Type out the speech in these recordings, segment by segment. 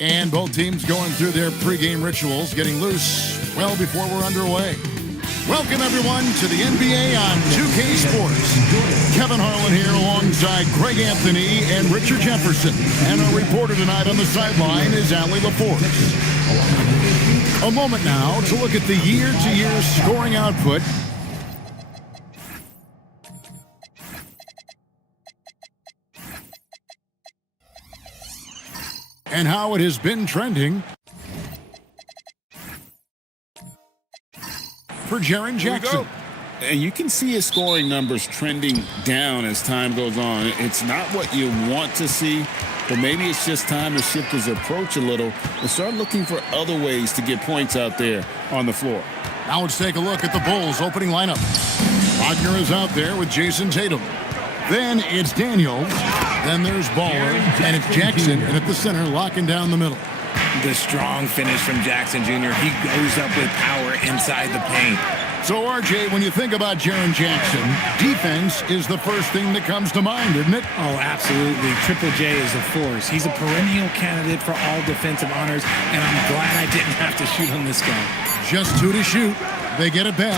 And both teams going through their pregame rituals, getting loose well before we're underway. Welcome, everyone, to the NBA on 2K Sports. Kevin Harlan here alongside Craig Anthony and Richard Jefferson. And our reporter tonight on the sideline is Allie LaForce. A moment now to look at the year-to-year scoring output and how it has been trending for Jaren Jackson. And you can see his scoring numbers trending down as time goes on. It's not what you want to see, but maybe it's just time to shift his approach a little and start looking for other ways to get points out there on the floor. Now let's take a look at the Bulls' opening lineup. Wagner is out there with Jason Tatum. Then it's Daniels. Then there's Baller. And it's Jackson. And at the center, locking down the middle. The strong finish from Jackson Jr. He goes up with power inside the paint. So, RJ, when you think about Jaren Jackson, defense is the first thing that comes to mind, isn't it? Oh, absolutely. Triple J is a force. He's a perennial candidate for all defensive honors, and I'm glad I didn't have to shoot on this guy. Just two to shoot. They get it back.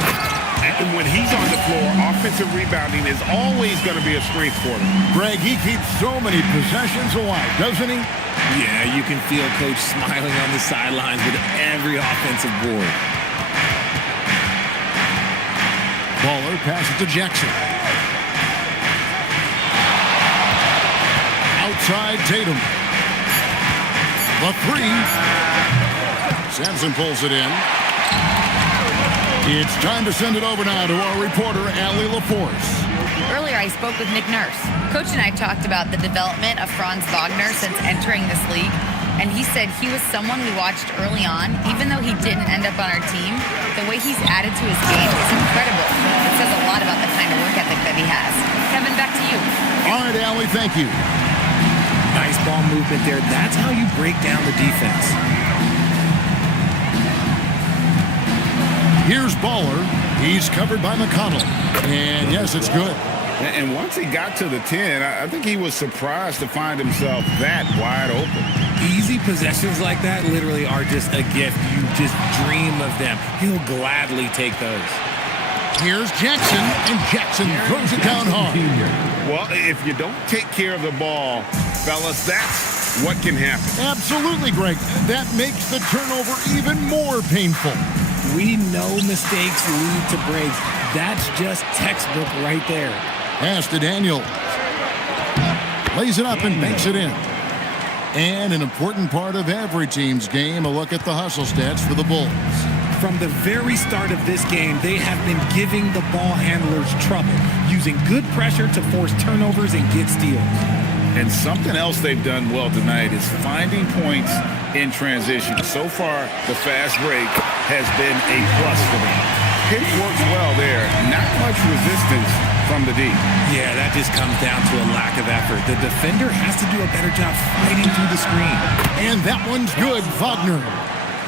And when he's on the floor, offensive rebounding is always going to be a strength for him. Greg, he keeps so many possessions alive, doesn't he? Yeah, you can feel Coach smiling on the sidelines with every offensive board. Baller passes to Jackson. Outside Tatum. The three. Sampson pulls it in. It's time to send it over now to our reporter, Allie LaForce. Earlier, I spoke with Nick Nurse. Coach and I talked about the development of Franz Wagner since entering this league. And he said he was someone we watched early on. Even though he didn't end up on our team, the way he's added to his game is incredible. It says a lot about the kind of work ethic that he has. Kevin, back to you. All right, Allie, thank you. Nice ball movement there. That's how you break down the defense. Here's Baller. He's covered by McConnell. And yes, it's good. And once he got to the 10, I think he was surprised to find himself that wide open. Easy possessions like that literally are just a gift. You just dream of them. He'll gladly take those. Here's Jackson, and Jackson throws it down hard. Well, if you don't take care of the ball, fellas, that's what can happen. Absolutely, Greg. That makes the turnover even more painful. We know mistakes lead to breaks. That's just textbook right there. Pass to Daniels. Lays it up and banks it in. And an important part of every team's game, a look at the hustle stats for the Bulls. From the very start of this game, they have been giving the ball handlers trouble, using good pressure to force turnovers and get steals. And something else they've done well tonight is finding points in transition. So far, the fast break has been a plus for them. It works well there. Not much resistance from the D. Yeah, that just comes down to a lack of effort. The defender has to do a better job fighting through the screen. And that one's good, Wagner.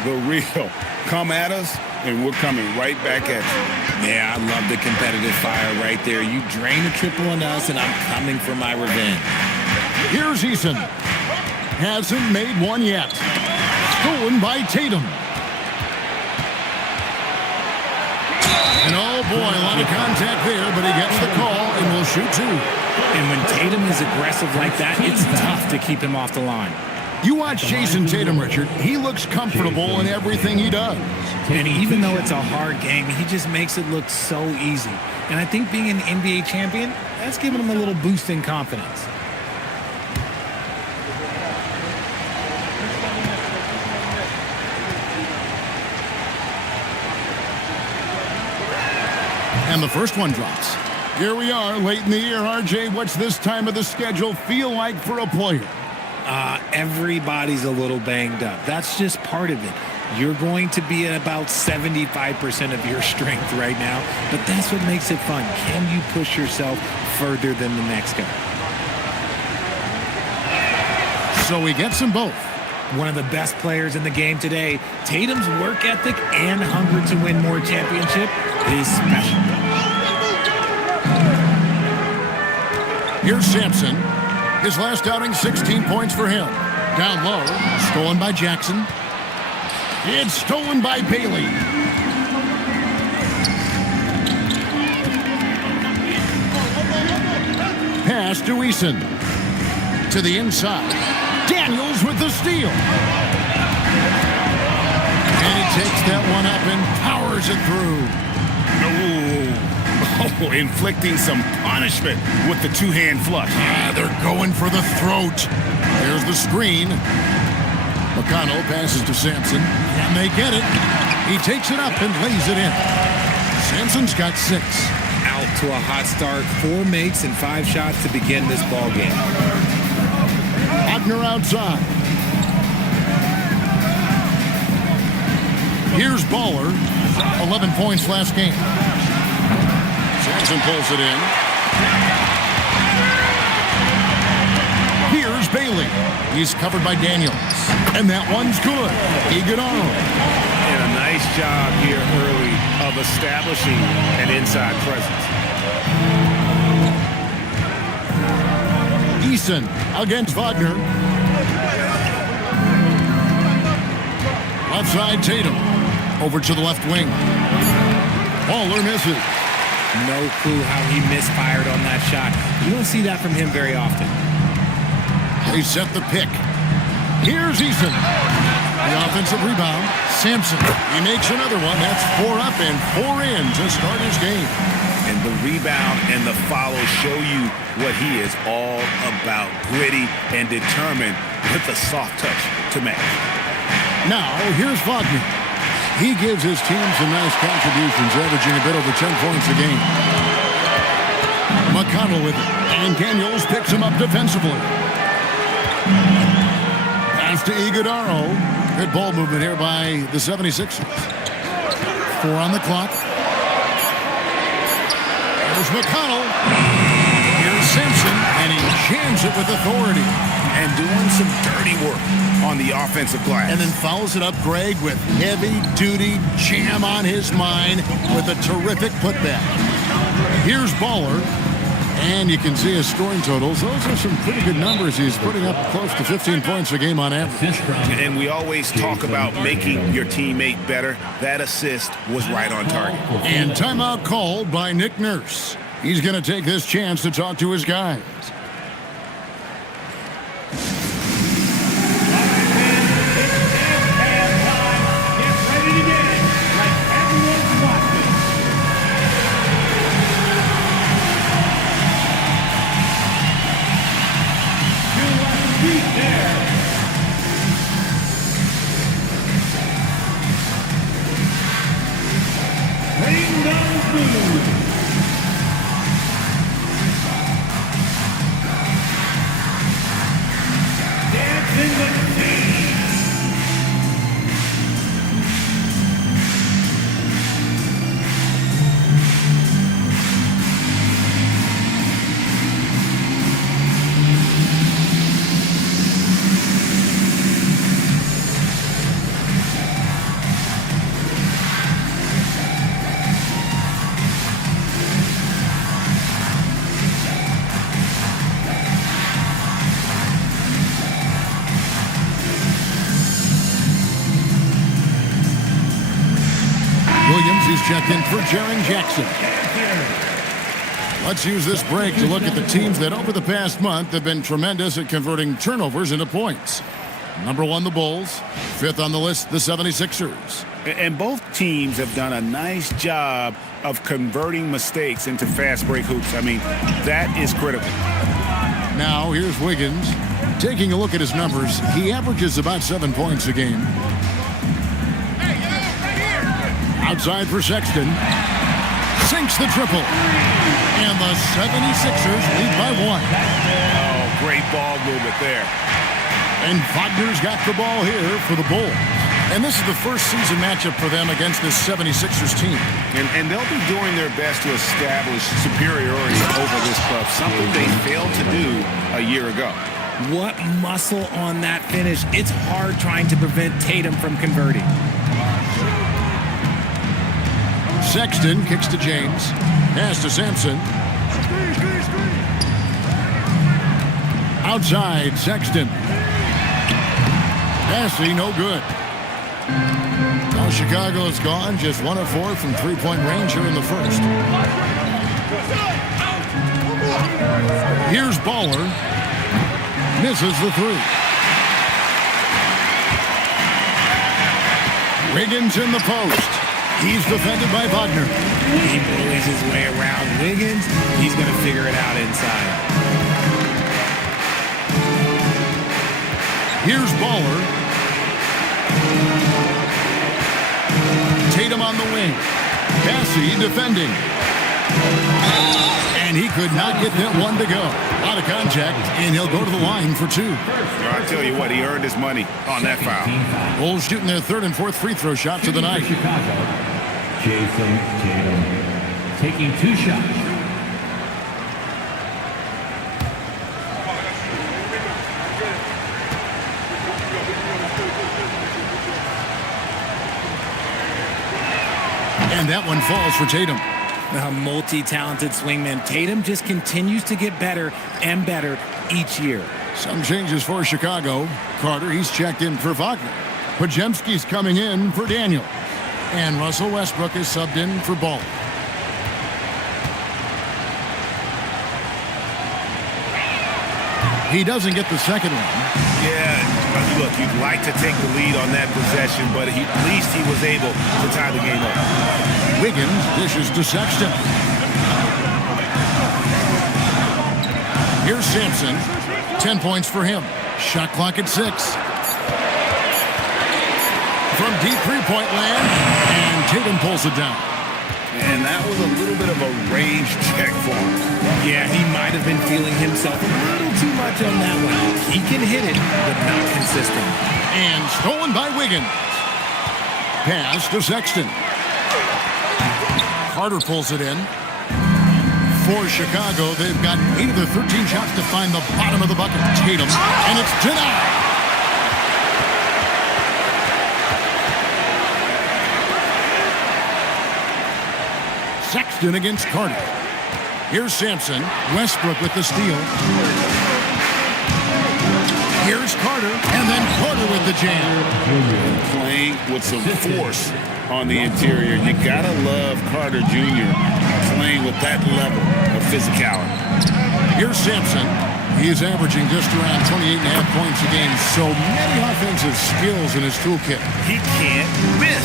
The real. Come at us, and we're coming right back at you. Yeah, I love the competitive fire right there. You drain a triple on us, and I'm coming for my revenge. Here's Eason. Hasn't made one yet. Stolen by Tatum. And oh boy, a lot of contact there, but he gets the call and will shoot two. And when Tatum is aggressive like that, it's tough to keep him off the line. You watch Jason Tatum, Richard. He looks comfortable in everything he does. And even though it's a hard game, he just makes it look so easy. And I think being an NBA champion, that's given him a little boost in confidence. And the first one drops. Here we are, late in the year. RJ, what's this time of the schedule feel like for a player? Everybody's a little banged up. That's just part of it. You're going to be at about 75% of your strength right now, but that's what makes it fun. Can you push yourself further than the next guy? So he gets them both. One of the best players in the game today. Tatum's work ethic and hunger to win more championship is special. Here's Sampson. His last outing, 16 points for him. Down low, stolen by Jackson. It's stolen by Bailey. Pass to Eason. To the inside. Daniels with the steal. And he takes that one up and powers it through. Oh, inflicting some punishment with the two-hand flush. They're going for the throat. There's the screen. McConnell passes to Sampson, and they get it. He takes it up and lays it in. Sampson's got 6. Out to a hot start. 4 makes and 5 shots to begin this ball game. Wagner outside. Here's Baller. 11 points last game. Sampson pulls it in. Here's Bailey. He's covered by Daniels. And that one's good. Iguodala. And a nice job here early of establishing an inside presence. Eason against Wagner. Left side, Tatum. Over to the left wing. Baller misses. No clue how he misfired on that shot. You don't see that from him very often. They set the pick. Here's Eason. The offensive rebound. Sampson. He makes another one. That's 4 up and 4 in to start his game. And the rebound and the follow show you what he is all about. Gritty and determined with a soft touch to match. Now, here's Wagner. He gives his team some nice contributions, averaging a bit over 10 points a game. McConnell with it. And Daniels picks him up defensively. Pass to Iguodala. Good ball movement here by the 76ers. 4 on the clock. There's McConnell. Here's Simpson, and he jams it with authority. And doing some dirty work on the offensive glass. And then follows it up, Greg, with heavy-duty jam on his mind with a terrific putback. Here's Baller. And you can see his scoring totals. Those are some pretty good numbers. He's putting up close to 15 points a game on average. And we always talk about making your teammate better. That assist was right on target. And timeout called by Nick Nurse. He's going to take this chance to talk to his guys. He's checked in for Jaren Jackson. Let's use this break to look at the teams that over the past month have been tremendous at converting turnovers into points. Number 1, the Bulls. 5th on the list, the 76ers. And both teams have done a nice job of converting mistakes into fast break hoops. I mean, that is critical. Now, here's Wiggins. Taking a look at his numbers, he averages about 7 points a game. Outside for Sexton. Sinks the triple. And the 76ers lead by 1. Oh, great ball movement there. And Wagner's got the ball here for the Bulls. And this is the first season matchup for them against this 76ers team. And they'll be doing their best to establish superiority over this club, something they failed to do a year ago. What muscle on that finish. It's hard trying to prevent Tatum from converting. Sexton kicks to James. Pass to Sampson. Outside, Sexton. Passy, no good. Now Chicago is gone, just 1 of 4 from three-point range here in the first. Here's Baller. Misses the three. Wiggins in the post. He's defended by Wagner. He bullies his way around Wiggins. He's going to figure it out inside. Here's Baller. Tatum on the wing. Passy defending. And he could not get that one to go. Out of contact, and he'll go to the line for 2. I tell you what, he earned his money on that foul. Bulls shooting their 3rd and 4th free throw shots of the night. Chicago, Jason Tatum taking 2 shots. And that one falls for Tatum. A multi-talented swingman. Tatum just continues to get better and better each year. Some changes for Chicago. Carter, he's checked in for Wagner. Podziemski's coming in for Daniel. And Russell Westbrook is subbed in for Ball. He doesn't get the second one. Yeah, look, you'd like to take the lead on that possession, but at least he was able to tie the game up. Wiggins dishes to Sexton. Here's Sampson. 10 points for him. Shot clock at 6. From deep three-point land, and Tatum pulls it down. And that was a little bit of a range check for him. Yeah, he might have been feeling himself a little too much on that one. He can hit it, but not consistent. And stolen by Wiggins. Pass to Sexton. Carter pulls it in. For Chicago, they've got 8 of their 13 shots to find the bottom of the bucket. Tatum, and it's denied. Sexton against Carter. Here's Sampson. Westbrook with the steal. Here's Carter, and then Carter with the jam. Playing with some force on the interior. You gotta love Carter Jr. playing with that level of physicality. Here's Sampson. He is averaging just around 28.5 points a game. So many offensive skills in his toolkit. He can't miss.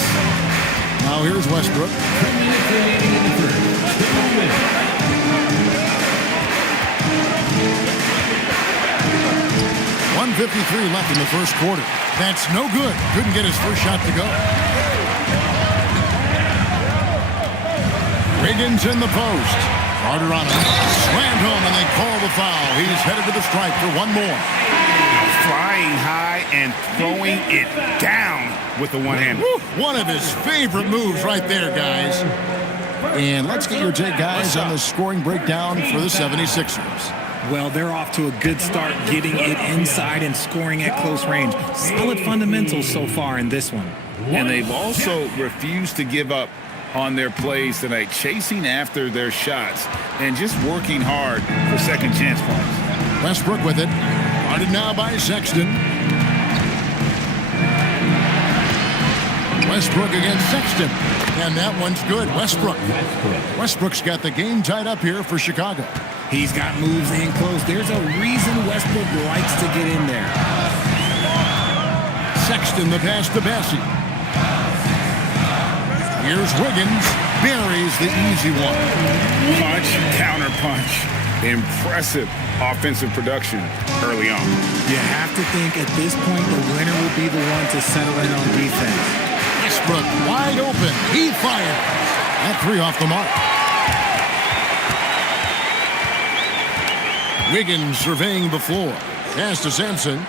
Now here's Westbrook. 1:53 left in the first quarter. That's no good. Couldn't get his first shot to go. Wiggins in the post. Carter on him. Slammed home, and they call the foul. He's headed to the stripe for one more. Flying high and throwing it down with the one-hander. One of his favorite moves right there, guys. And let's get your take, guys, on the scoring breakdown for the 76ers. Well, they're off to a good start getting it inside and scoring at close range. Solid fundamentals so far in this one. And they've also refused to give up on their plays tonight, chasing after their shots and just working hard for second chance points. Westbrook with it. Guarded now by Sexton. Westbrook against Sexton. And that one's good. Westbrook's got the game tied up here for Chicago. He's got moves in close. There's a reason Westbrook likes to get in there. Sexton, the pass to Passy. Here's Wiggins. Buries the easy one. Punch, counter punch. Impressive offensive production early on. You have to think at this point the winner will be the one to settle in on defense. Westbrook wide open. He fires. That three off the mark. Wiggins surveying the floor. Pass to Sampson.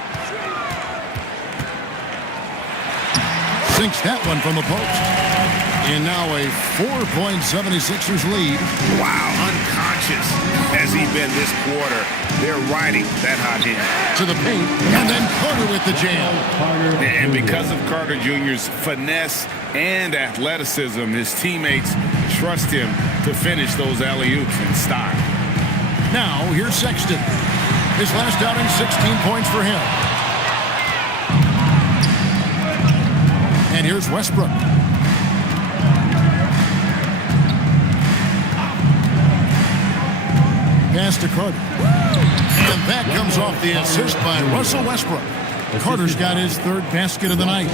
Sinks that one from the post. And now a 4-point 76ers lead. Wow, unconscious has he been this quarter. They're riding that hot hand. To the paint, and then Carter with the jam. And because of Carter Jr.'s finesse and athleticism, his teammates trust him to finish those alley-oops in style. Now, here's Sexton. His last outing, 16 points for him. Here's Westbrook. Pass to Carter. And that comes off the assist by Russell Westbrook. Carter's got his third basket of the night.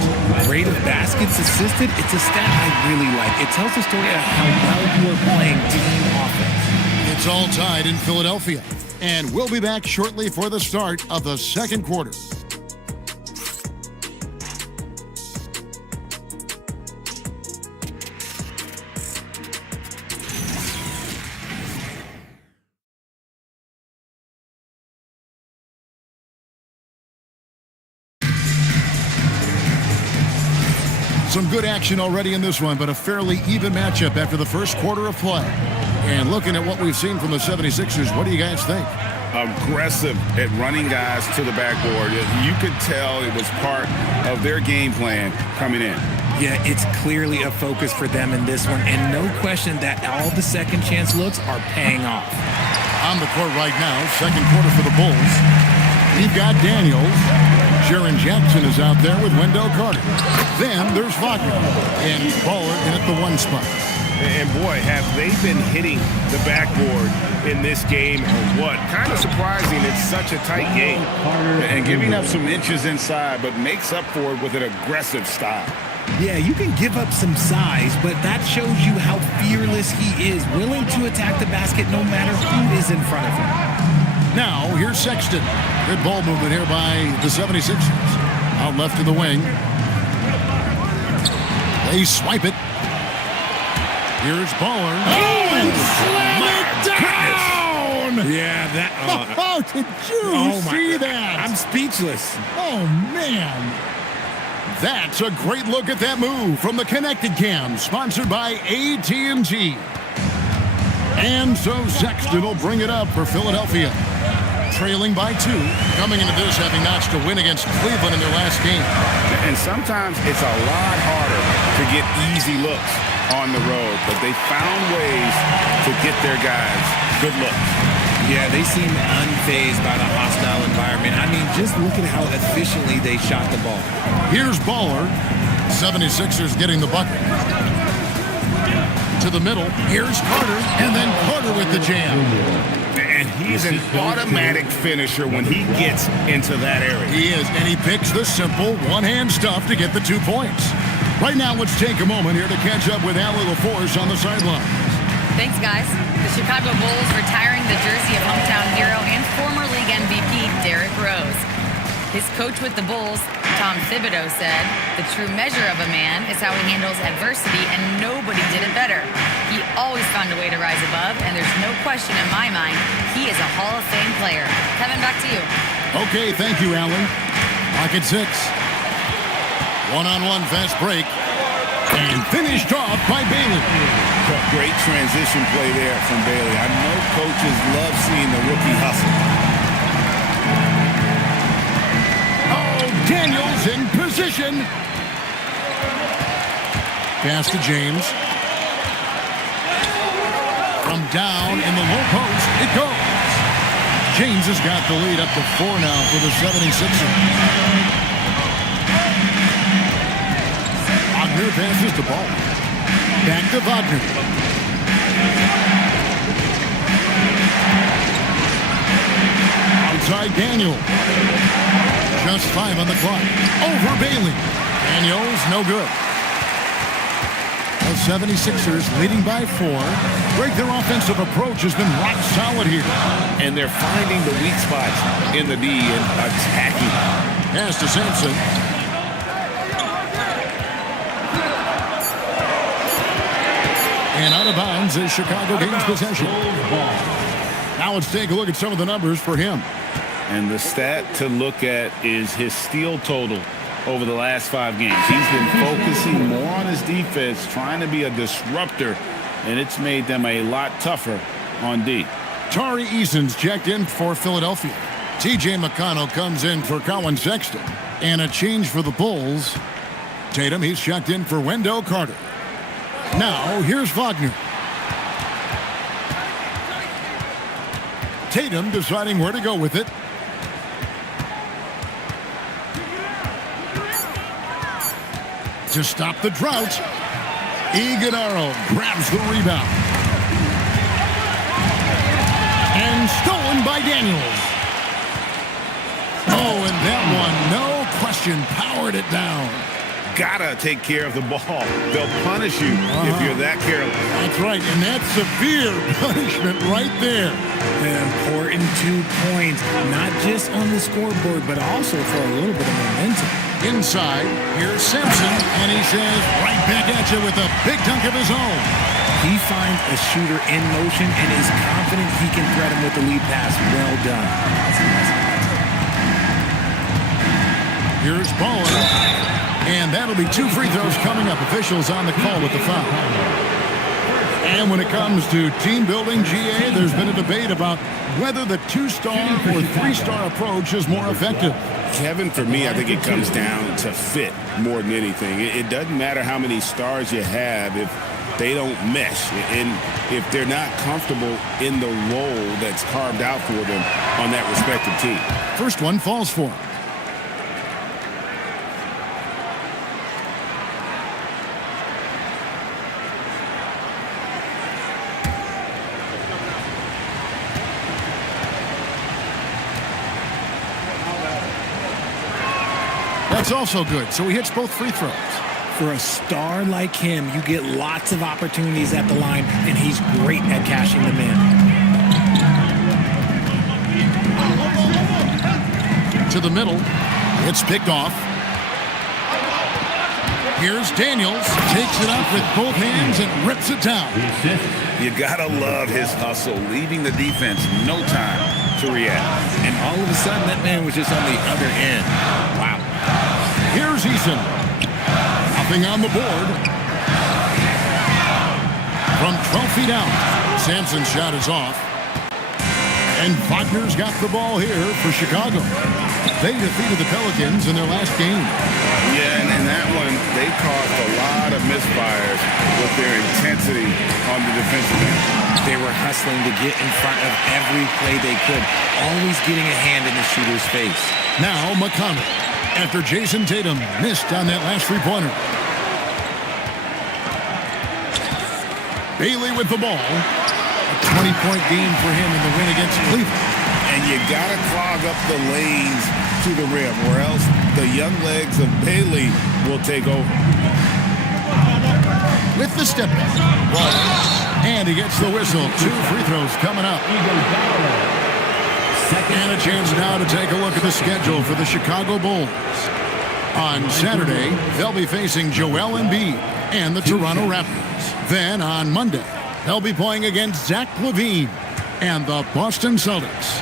Rate of baskets assisted, it's a stat I really like. It tells the story of how well you are playing team offense. It's all tied in Philadelphia. And we'll be back shortly for the start of the second quarter. Some good action already in this one, but a fairly even matchup after the first quarter of play. And looking at what we've seen from the 76ers, what do you guys think? Aggressive at running guys to the backboard. You could tell it was part of their game plan coming in. Yeah, it's clearly a focus for them in this one, and no question that all the second chance looks are paying off. On the court right now, second quarter for the Bulls. We've got Daniels. Jaren Jackson is out there with Wendell Carter. Then there's Wagner and Baller in at the one spot. And boy, have they been hitting the backboard in this game or what? Kind of surprising. It's such a tight game. And giving up some inches inside, but makes up for it with an aggressive style. Yeah, you can give up some size, but that shows you how fearless he is, willing to attack the basket no matter who is in front of him. Now, here's Sexton. Good ball movement here by the 76ers. Out left of the wing. They swipe it. Here's Baller. Oh, and slam it down! Yeah, that... Oh, did you see that? I'm speechless. Oh, man. That's a great look at that move from the Connected Cam, sponsored by AT&T. And so Sexton will bring it up for Philadelphia. Trailing by 2, coming into this having notched a win against Cleveland in their last game. And sometimes it's a lot harder to get easy looks on the road, but they found ways to get their guys good looks. Yeah, they seem unfazed by the hostile environment. I mean, just look at how efficiently they shot the ball. Here's Baller. 76ers getting the bucket. To the middle. Here's Carter. And then Carter with the jam. And he's an automatic finisher when he gets into that area. He is, and he picks the simple one-hand stuff to get the 2 points. Right now, let's take a moment here to catch up with Allie LaForce on the sideline. Thanks, guys. The Chicago Bulls retiring the jersey of hometown hero and former league MVP Derrick Rose. His coach with the Bulls, Tom Thibodeau, said, "The true measure of a man is how he handles adversity, and nobody did it better. He always found a way to rise above, and there's no question in my mind he is a Hall of Fame player." Kevin, back to you. Okay, thank you, Allen. Clock at 6. One-on-one fast break. And finished off by Bailey. Great transition play there from Bailey. I know coaches love seeing the rookie hustle. Daniels in position. Pass to James. From down in the low post, it goes. James has got the lead up to 4 now for the 76ers. Wagner passes the ball. Back to Wagner. Outside Daniel. Just 5 on the clock. Over Bailey. Daniels, no good. The 76ers leading by 4. Greg, their offensive approach has been rock solid here. And they're finding the weak spots in the D and attacking. Pass to Sampson. And out of bounds as Chicago gains possession. Now let's take a look at some of the numbers for him. And the stat to look at is his steal total over the last 5 games. He's been focusing more on his defense, trying to be a disruptor, and it's made them a lot tougher on D. Tari Eason's checked in for Philadelphia. T.J. McConnell comes in for Colin Sexton. And a change for the Bulls. Tatum, he's checked in for Wendell Carter. Now, here's Wagner. Tatum deciding where to go with it. to stop the drought. Iguodaro grabs the rebound. And stolen by Daniels. Oh, and that one, no question, powered it down. Gotta take care of the ball. They'll punish you if you're that careless. That's right, and that's severe punishment right there. An important 2 points, not just on the scoreboard, but also for a little bit of momentum. Inside, here's Simpson, and he says right back at you with a big dunk of his own. He finds a shooter in motion and is confident he can thread him with the lead pass. Well done. Here's Bowen. And that'll be 2 free throws coming up. Officials on the call with the foul. And when it comes to team building, GA, there's been a debate about whether the 2-star or 3-star approach is more effective. Kevin, for me, I think it comes down to fit more than anything. It doesn't matter how many stars you have if they don't mesh and if they're not comfortable in the role that's carved out for them on that respective team. First one falls for him. That's also good, so he hits both free throws. For a star like him, you get lots of opportunities at the line, and he's great at cashing them in. To the middle, it's picked off. Here's Daniels, takes it up with both hands and rips it down. You gotta love his hustle, leaving the defense no time to react. And all of a sudden, that man was just on the other end. Wow. Here's Eason. Nothing on the board. From 12 feet out, Sampson's shot is off. And Wagner's got the ball here for Chicago. They defeated the Pelicans in their last game. Yeah, and in that one, they caused a lot of misfires with their intensity on the defensive end. They were hustling to get in front of every play they could, always getting a hand in the shooter's face. Now McConnell, after Jason Tatum missed on that last three-pointer. Bailey with the ball. A 20-point game for him in the win against Cleveland. And you got to clog up the lanes to the rim, or else the young legs of Bailey will take over. With the step back. And he gets the whistle. 2 free throws coming up. And a chance now to take a look at the schedule for the Chicago Bulls. On Saturday, they'll be facing Joel Embiid and the Toronto Raptors. Then on Monday, they'll be playing against Zach LaVine and the Boston Celtics.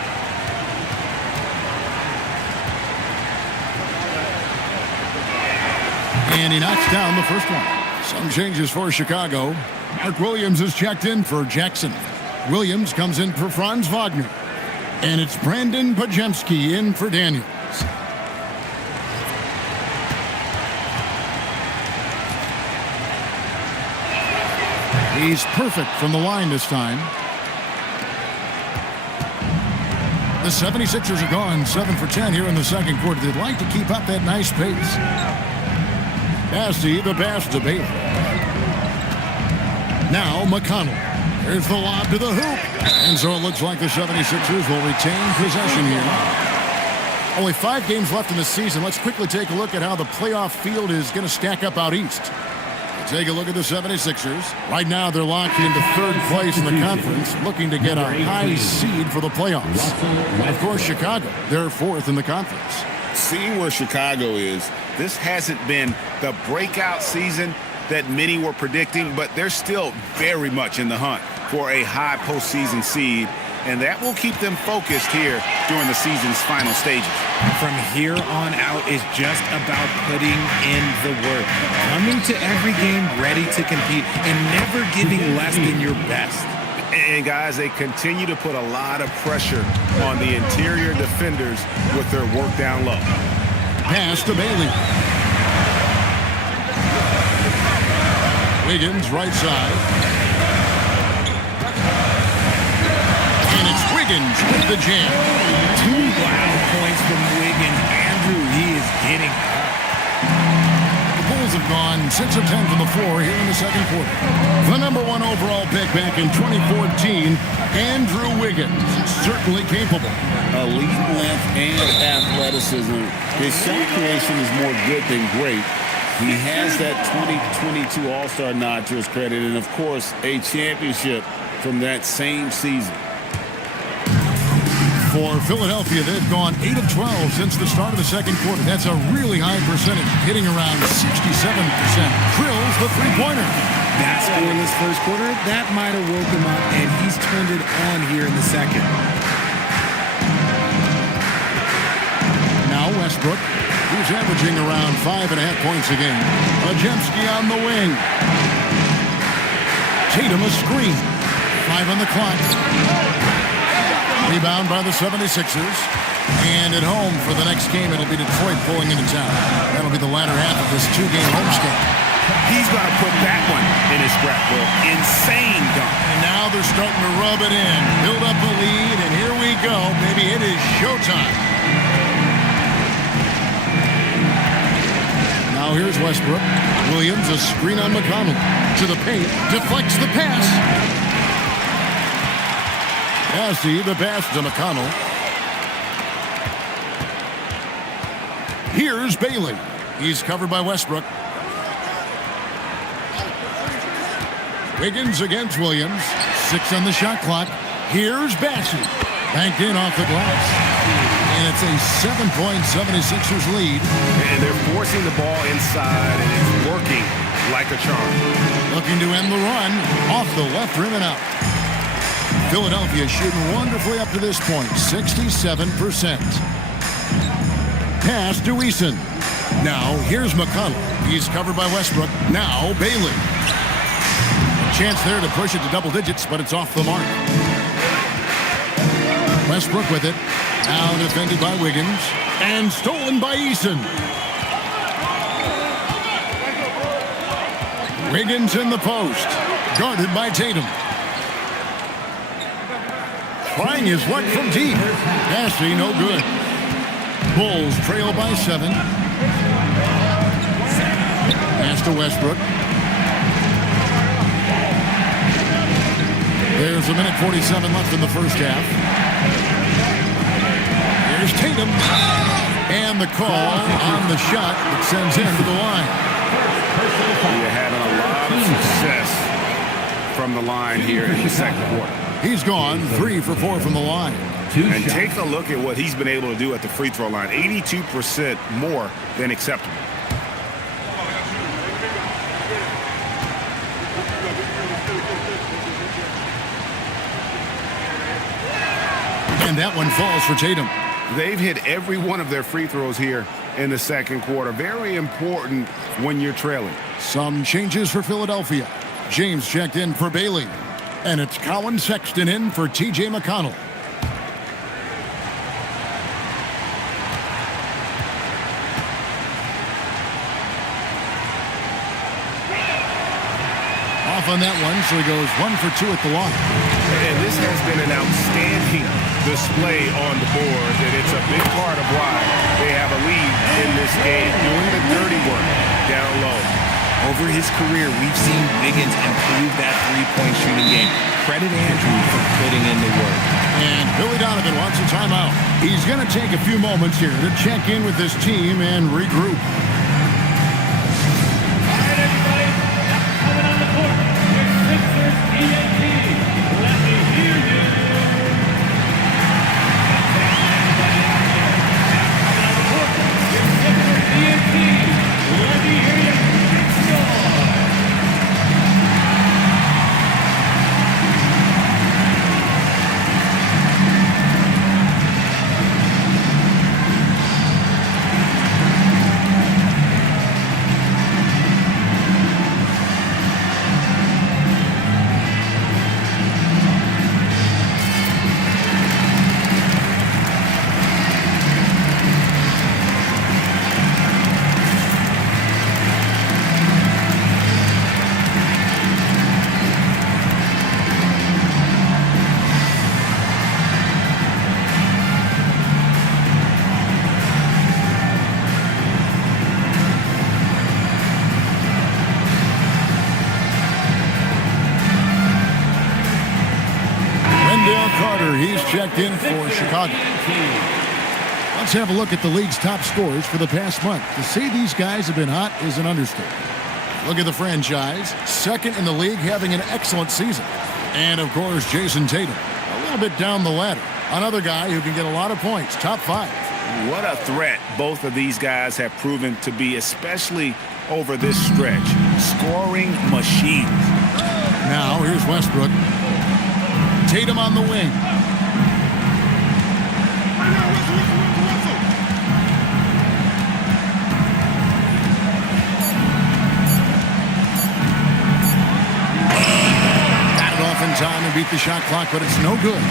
And he knocks down the first one. Some changes for Chicago. Mark Williams is checked in for Jackson. Williams comes in for Franz Wagner. And it's Brandon Pajemski in for Daniels. He's perfect from the line this time. The 76ers are gone 7 for 10 here in the second quarter. They'd like to keep up that nice pace. Bassey, the pass to Bailey. Now McConnell. There's the lob to the hoop. And so it looks like the 76ers will retain possession here. Only 5 games left in the season. Let's quickly take a look at how the playoff field is going to stack up out east. Take a look at the 76ers. Right now, they're locked into 3rd place in the conference, looking to get a high seed for the playoffs. And of course, Chicago, they're 4th in the conference. Seeing where Chicago is, this hasn't been the breakout season that many were predicting, but they're still very much in the hunt for a high postseason seed, and that will keep them focused here during the season's final stages. From here on out is just about putting in the work, coming to every game ready to compete, and never giving less than your best. And guys, they continue to put a lot of pressure on the interior defenders with their work down low. Pass to Bailey. Wiggins, right side. And it's Wiggins with the jam. 2 wild points from Wiggins. Andrew, he is getting up. The Bulls Bulls have gone 6 of 10 from the floor here in the second quarter. The number 1 overall pick back in 2014, Andrew Wiggins, certainly capable. Elite length and athleticism. His shot creation is more good than great. He has that 2022 All-Star nod to his credit, and of course, a championship from that same season. For Philadelphia, they've gone 8 of 12 since the start of the second quarter. That's a really high percentage, hitting around 67%. Drills the three-pointer. That scoreless first quarter, that might have woke him up, and he's turned it on here in the second. Now Westbrook, who's averaging around 5.5 points a game. Ajemski on the wing. Tatum a screen. 5 on the clock. Rebound by the 76ers. And at home for the next game, it'll be Detroit pulling into town. That'll be the latter half of this 2-game homestand. He's going to put that one in his scrapbook. Insane dunk. And now they're starting to rub it in. Build up a lead, and here we go. Maybe it is showtime. Now here's Westbrook. Williams, a screen on McConnell. To the paint. Deflects the pass. Cassie, the pass to McConnell. Here's Bailey. He's covered by Westbrook. Wiggins against Williams. 6 on the shot clock. Here's Bassey. Banked in off the glass. And it's a 7-point 76ers lead. And they're forcing the ball inside, and it's working like a charm. Looking to end the run. Off the left rim and out. Philadelphia shooting wonderfully up to this point. 67%. Pass to Eason. Now here's McConnell. He's covered by Westbrook. Now Bailey. A chance there to push it to double digits, but it's off the mark. Westbrook with it. Now defended by Wiggins. And stolen by Eason. Wiggins in the post. Guarded by Tatum. Trying his luck from deep. Passy, no good. Bulls trail by 7. Pass to Westbrook. There's 1:47 left in the first half. Here's Tatum. And the call on the shot that sends him to the line. You're having a lot of success from the line here in the second quarter. He's gone 3 for 4 from the line. And take a look at what he's been able to do at the free throw line. 82% more than acceptable. And that one falls for Tatum. They've hit every one of their free throws here in the second quarter. Very important when you're trailing. Some changes for Philadelphia. James checked in for Bailey. And it's Colin Sexton in for T.J. McConnell. Off on that one, so he goes 1 for 2 at the line. And this has been an outstanding display on the board, and it's a big part of why they have a lead in this game, doing the dirty work down low. Over his career, we've seen Wiggins improve that three-point shooting game. Credit Andrew for putting in the work. And Billy Donovan wants a timeout. He's going to take a few moments here to check in with this team and regroup. checked in for Chicago. Let's have a look at the league's top scorers for the past month. To say these guys have been hot is an understatement. Look at the franchise, second in the league, having an excellent season. And, of course, Jason Tatum, a little bit down the ladder. Another guy who can get a lot of points, top 5. What a threat both of these guys have proven to be, especially over this stretch. Scoring machines. Now, here's Westbrook. Tatum on the wing. Got it off in time and beat the shot clock, but it's no good.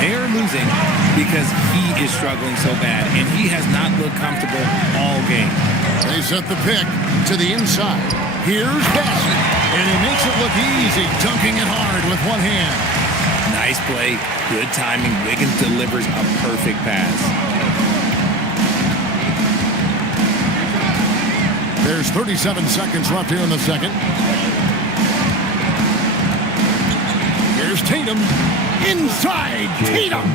They're losing because he is struggling so bad, and he has not looked comfortable all game. They set the pick to the inside. Here's Bassett, and he makes it look easy, dunking it hard with one hand. Nice play, good timing. Wiggins delivers a perfect pass. There's 37 seconds left here in the second. Here's Tatum. Inside, Tatum.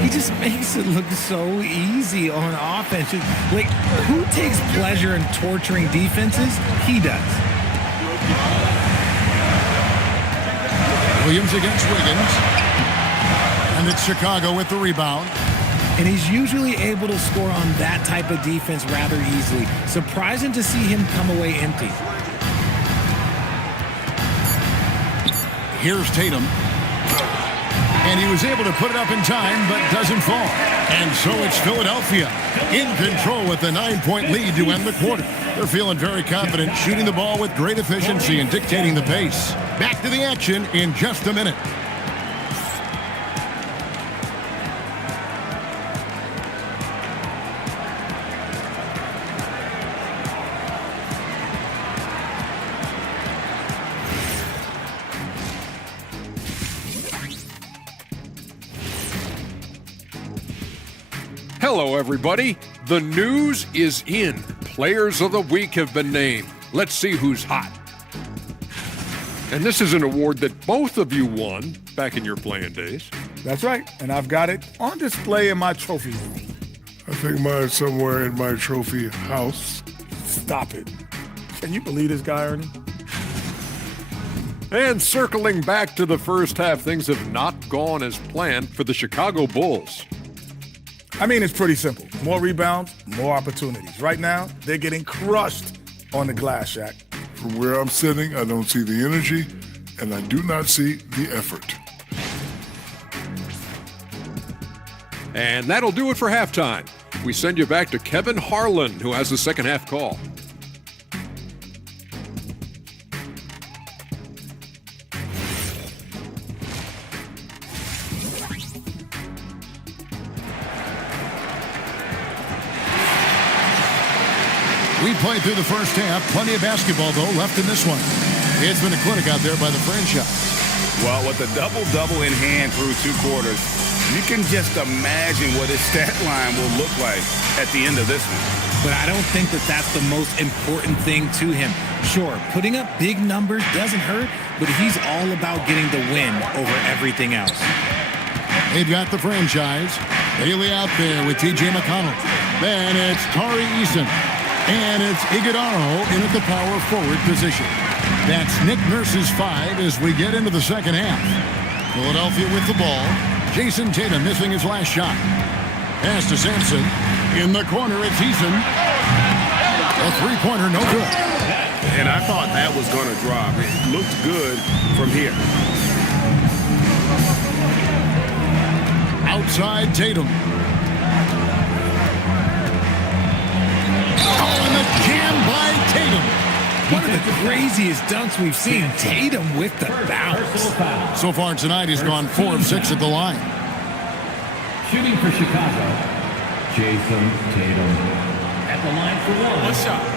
He just makes it look so easy on offense. Like, who takes pleasure in torturing defenses? He does. Williams against Wiggins. And it's Chicago with the rebound. And he's usually able to score on that type of defense rather easily. Surprising to see him come away empty. Here's Tatum. And he was able to put it up in time, but doesn't fall. And so it's Philadelphia in control with a 9-point lead to end the quarter. They're feeling very confident, shooting the ball with great efficiency and dictating the pace. Back to the action in just a minute. Hello, everybody. The news is in. Players of the Week have been named. Let's see who's hot. And this is an award that both of you won back in your playing days. That's right, and I've got it on display in my trophy room. I think mine's somewhere in my trophy house. Stop it. Can you believe this guy, Ernie? And circling back to the first half, things have not gone as planned for the Chicago Bulls. I mean, it's pretty simple. More rebounds, more opportunities. Right now, they're getting crushed on the glass, Shaq. From where I'm sitting, I don't see the energy, and I do not see the effort. And that'll do it for halftime. We send you back to Kevin Harlan, who has the second half call. We played through the first half. Plenty of basketball, though, left in this one. It's been a clinic out there by the franchise. Well, with a double-double in hand through 2 quarters, you can just imagine what his stat line will look like at the end of this one. But I don't think that that's the most important thing to him. Sure, putting up big numbers doesn't hurt, but he's all about getting the win over everything else. They've got the franchise. Bailey out there with T.J. McConnell. Then it's Tari Eason. And it's Iguodaro in at the power forward position. That's Nick Nurse's 5 as we get into the second half. Philadelphia with the ball. Jason Tatum missing his last shot. Pass to Sampson. In the corner, it's Eason. A three-pointer, no good. And I thought that was going to drop. It looked good from here. Outside Tatum. Oh, and the jam by Tatum. One of the craziest dunks we've seen. Tatum with the bounce. So far tonight, he's gone 4 of 6 at the line. Shooting for Chicago, Jason Tatum. At the line for one shot.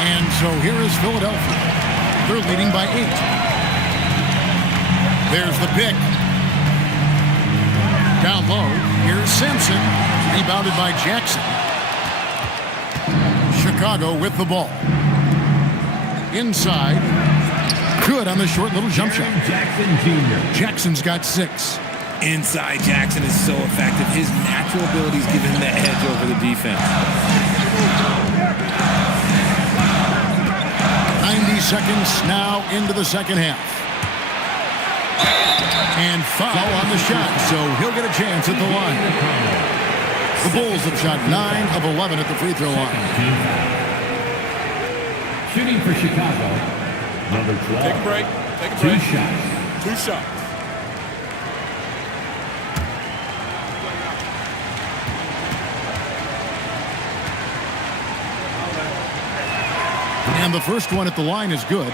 And so here is Philadelphia. They're leading by 8. There's the pick. Down low, here's Simpson. Rebounded by Jackson. Chicago with the ball. Inside. Good on the short little jump shot. Jackson Jr. Jackson's got 6. Inside Jackson is so effective. His natural abilities give him the edge over the defense. 90 seconds now into the second half. And foul on the shot, so he'll get a chance at the line. The Bulls have shot 9 of 11 at the free throw line. Shooting for Chicago, number 12. Take a break. Take a 2 break. shots. 2 shots. And the first one at the line is good.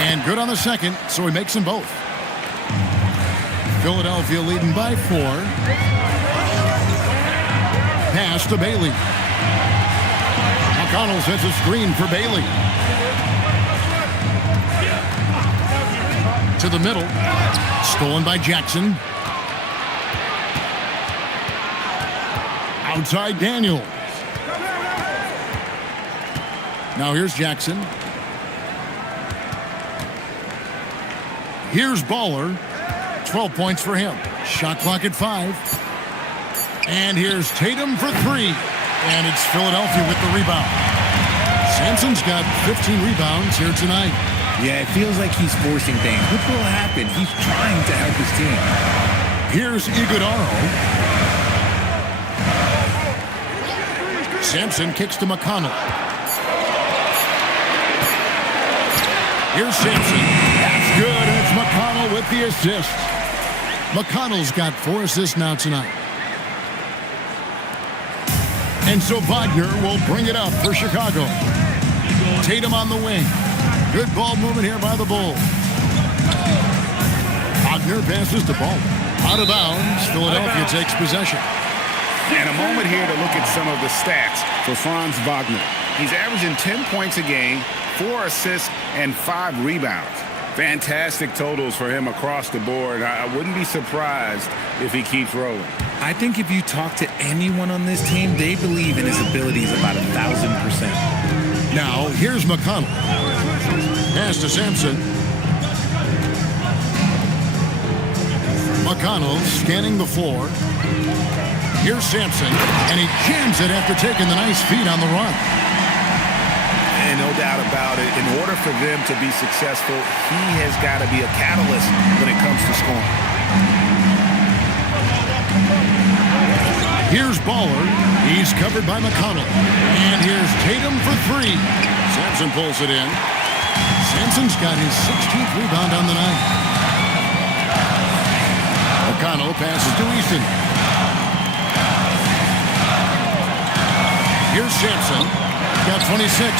And good on the second, so he makes them both. Philadelphia leading by 4. Pass to Bailey. McConnell sets a screen for Bailey. To the middle. Stolen by Jackson. Outside Daniel. Now here's Jackson. Here's Baller. 12 points for him. Shot clock at 5. And here's Tatum for 3. And it's Philadelphia with the rebound. Sampson's got 15 rebounds here tonight. Yeah, it feels like he's forcing things. What will happen? He's trying to help his team. Here's Iguodaro. Sampson kicks to McConnell. Here's Sampson. That's good, and it's McConnell with the assist. McConnell's got 4 assists now tonight. And so Wagner will bring it up for Chicago. Tatum on the wing. Good ball movement here by the Bulls. Wagner passes the ball. Out of bounds, Philadelphia takes possession. And a moment here to look at some of the stats for Franz Wagner. He's averaging 10 points a game, 4 assists, and 5 rebounds. Fantastic totals for him across the board. I wouldn't be surprised if he keeps rolling. I think if you talk to anyone on this team, they believe in his abilities about 1,000%. Now, here's McConnell. Pass to Sampson. McConnell scanning the floor. Here's Sampson, and he jams it after taking the nice feed on the run. And no doubt about it, in order for them to be successful, he has got to be a catalyst when it comes to scoring. Here's Baller. He's covered by McConnell. And here's Tatum for 3. Sampson pulls it in. Sampson's got his 16th rebound on the night. McConnell passes to Easton. Here's Sampson. Got 26.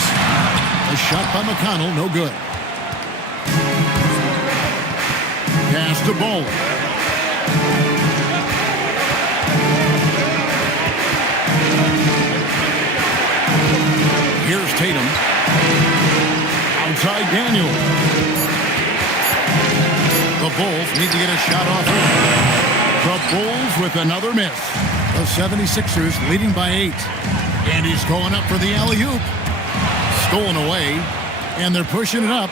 A shot by McConnell, no good. Pass to Baller. Here's Tatum. Outside Daniel. The Bulls need to get a shot off here. The Bulls with another miss. The 76ers leading by 8. And he's going up for the alley-oop. Stolen away. And they're pushing it up.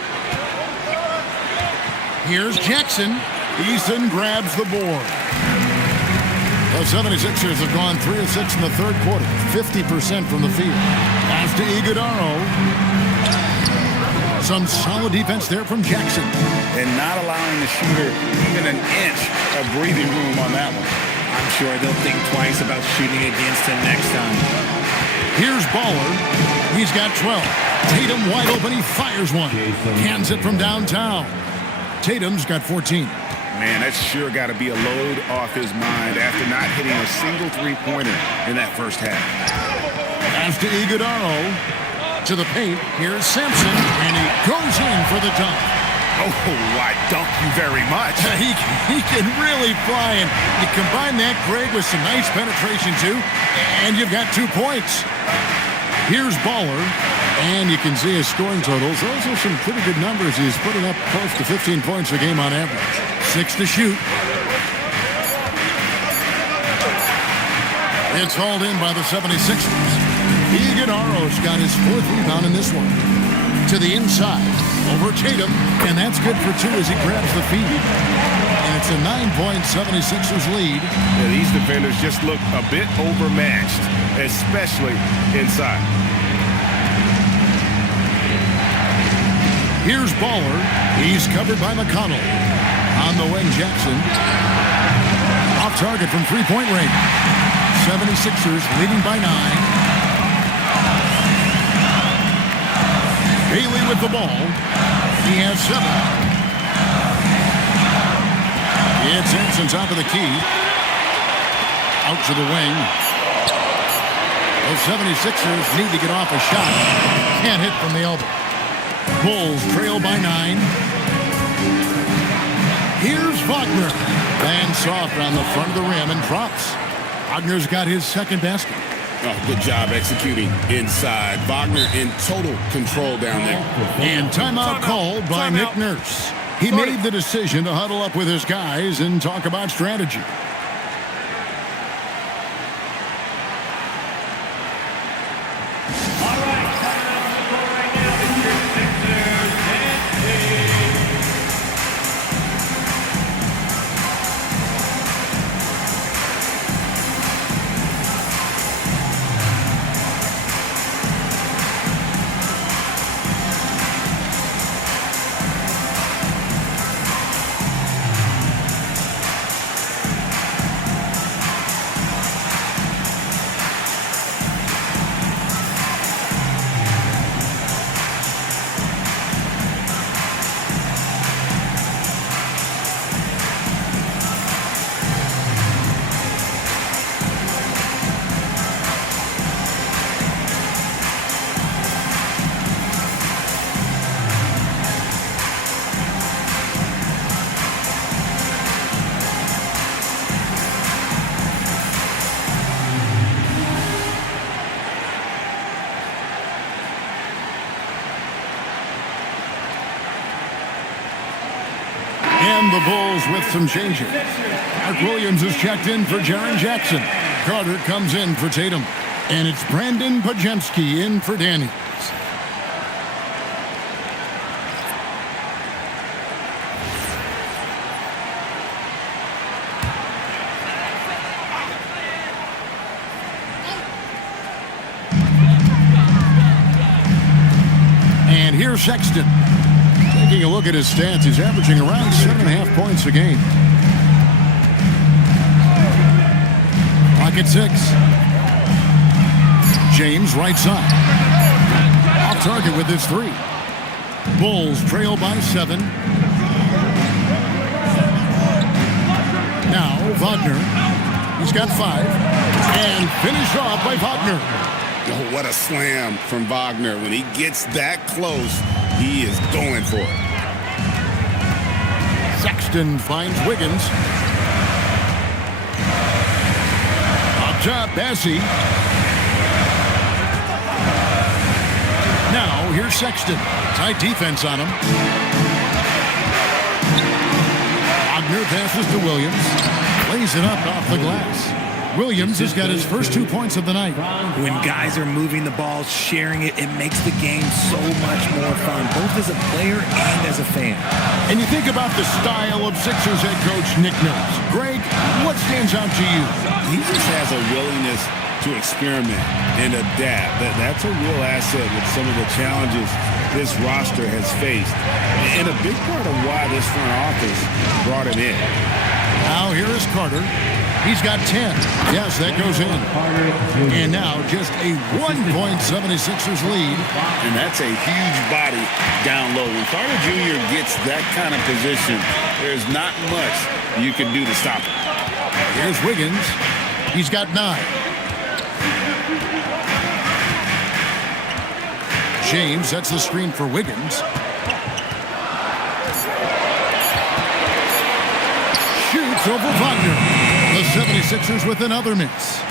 Here's Jackson. Easton grabs the board. The 76ers have gone 3 of 6 in the third quarter. 50% from the field. Pass to Iguodaro. Some solid defense there from Jackson. And not allowing the shooter even an inch of breathing room on that one. I'm sure they'll think twice about shooting against him next time. Here's Baller. He's got 12. Tatum wide open. He fires one. Cans it from downtown. Tatum's got 14. Man, that's sure got to be a load off his mind after not hitting a single three-pointer in that first half. Pass to Iguodaro. To the paint, here's Sampson, and he goes in for the dunk. Oh, I dunk you very much. He can really fly, and you combine that, Greg, with some nice penetration, too, and you've got 2 points. Here's Baller, and you can see his scoring totals. Those are some pretty good numbers. He's putting up close to 15 points a game on average. 6 to shoot. It's hauled in by the 76ers. Iguodala's got his 4th rebound in this one. To the inside, over Tatum, and that's good for 2 as he grabs the feed. And it's a 9-point 76ers lead. Yeah, these defenders just look a bit overmatched, especially inside. Here's Baller. He's covered by McConnell. On the wing, Jackson. Off target from three-point range. 76ers leading by 9. Bailey with the ball. He has 7. It's Sampson top of the key. Out to the wing. The 76ers need to get off a shot. Can't hit from the elbow. Bulls trail by 9. Here's Wagner. Lands soft on the front of the rim and drops. Wagner's got his 2nd basket. Oh, good job executing inside. Wagner in total control down there. And timeout called by Nick Nurse. He made the decision to huddle up with his guys and talk about strategy. And the Bulls with some changes. Mark Williams is checked in for Jaren Jackson. Carter comes in for Tatum. And it's Brandon Pajemski in for Daniels. And here's Sexton. Taking a look at his stats, he's averaging around 7.5 points a game. Clock at 6. James right side. Off target with his 3. Bulls trail by 7. Now Wagner. He's got 5. And finished off by Wagner. Oh, what a slam from Wagner. When he gets that close, he is going for it. Sexton finds Wiggins. Up top, Bessie. Now, here's Sexton. Tight defense on him. Wagner passes to Williams. Lays it up off the glass. Williams has got his first 2 points of the night. When guys are moving the ball, sharing it, it makes the game so much more fun, both as a player and as a fan. And you think about the style of Sixers head coach Nick Nurse. Greg, what stands out to you? He just has a willingness to experiment and adapt. That's a real asset with some of the challenges this roster has faced. And a big part of why this front office brought him in. Now here is Carter. He's got 10. Yes, that goes in. And now just a 1-point 76ers lead. And that's a huge body down low. When Carter Jr. gets that kind of position, there's not much you can do to stop him. Here's Wiggins. He's got 9. James sets the screen for Wiggins. Shoots over Wagner. The 76ers with another miss.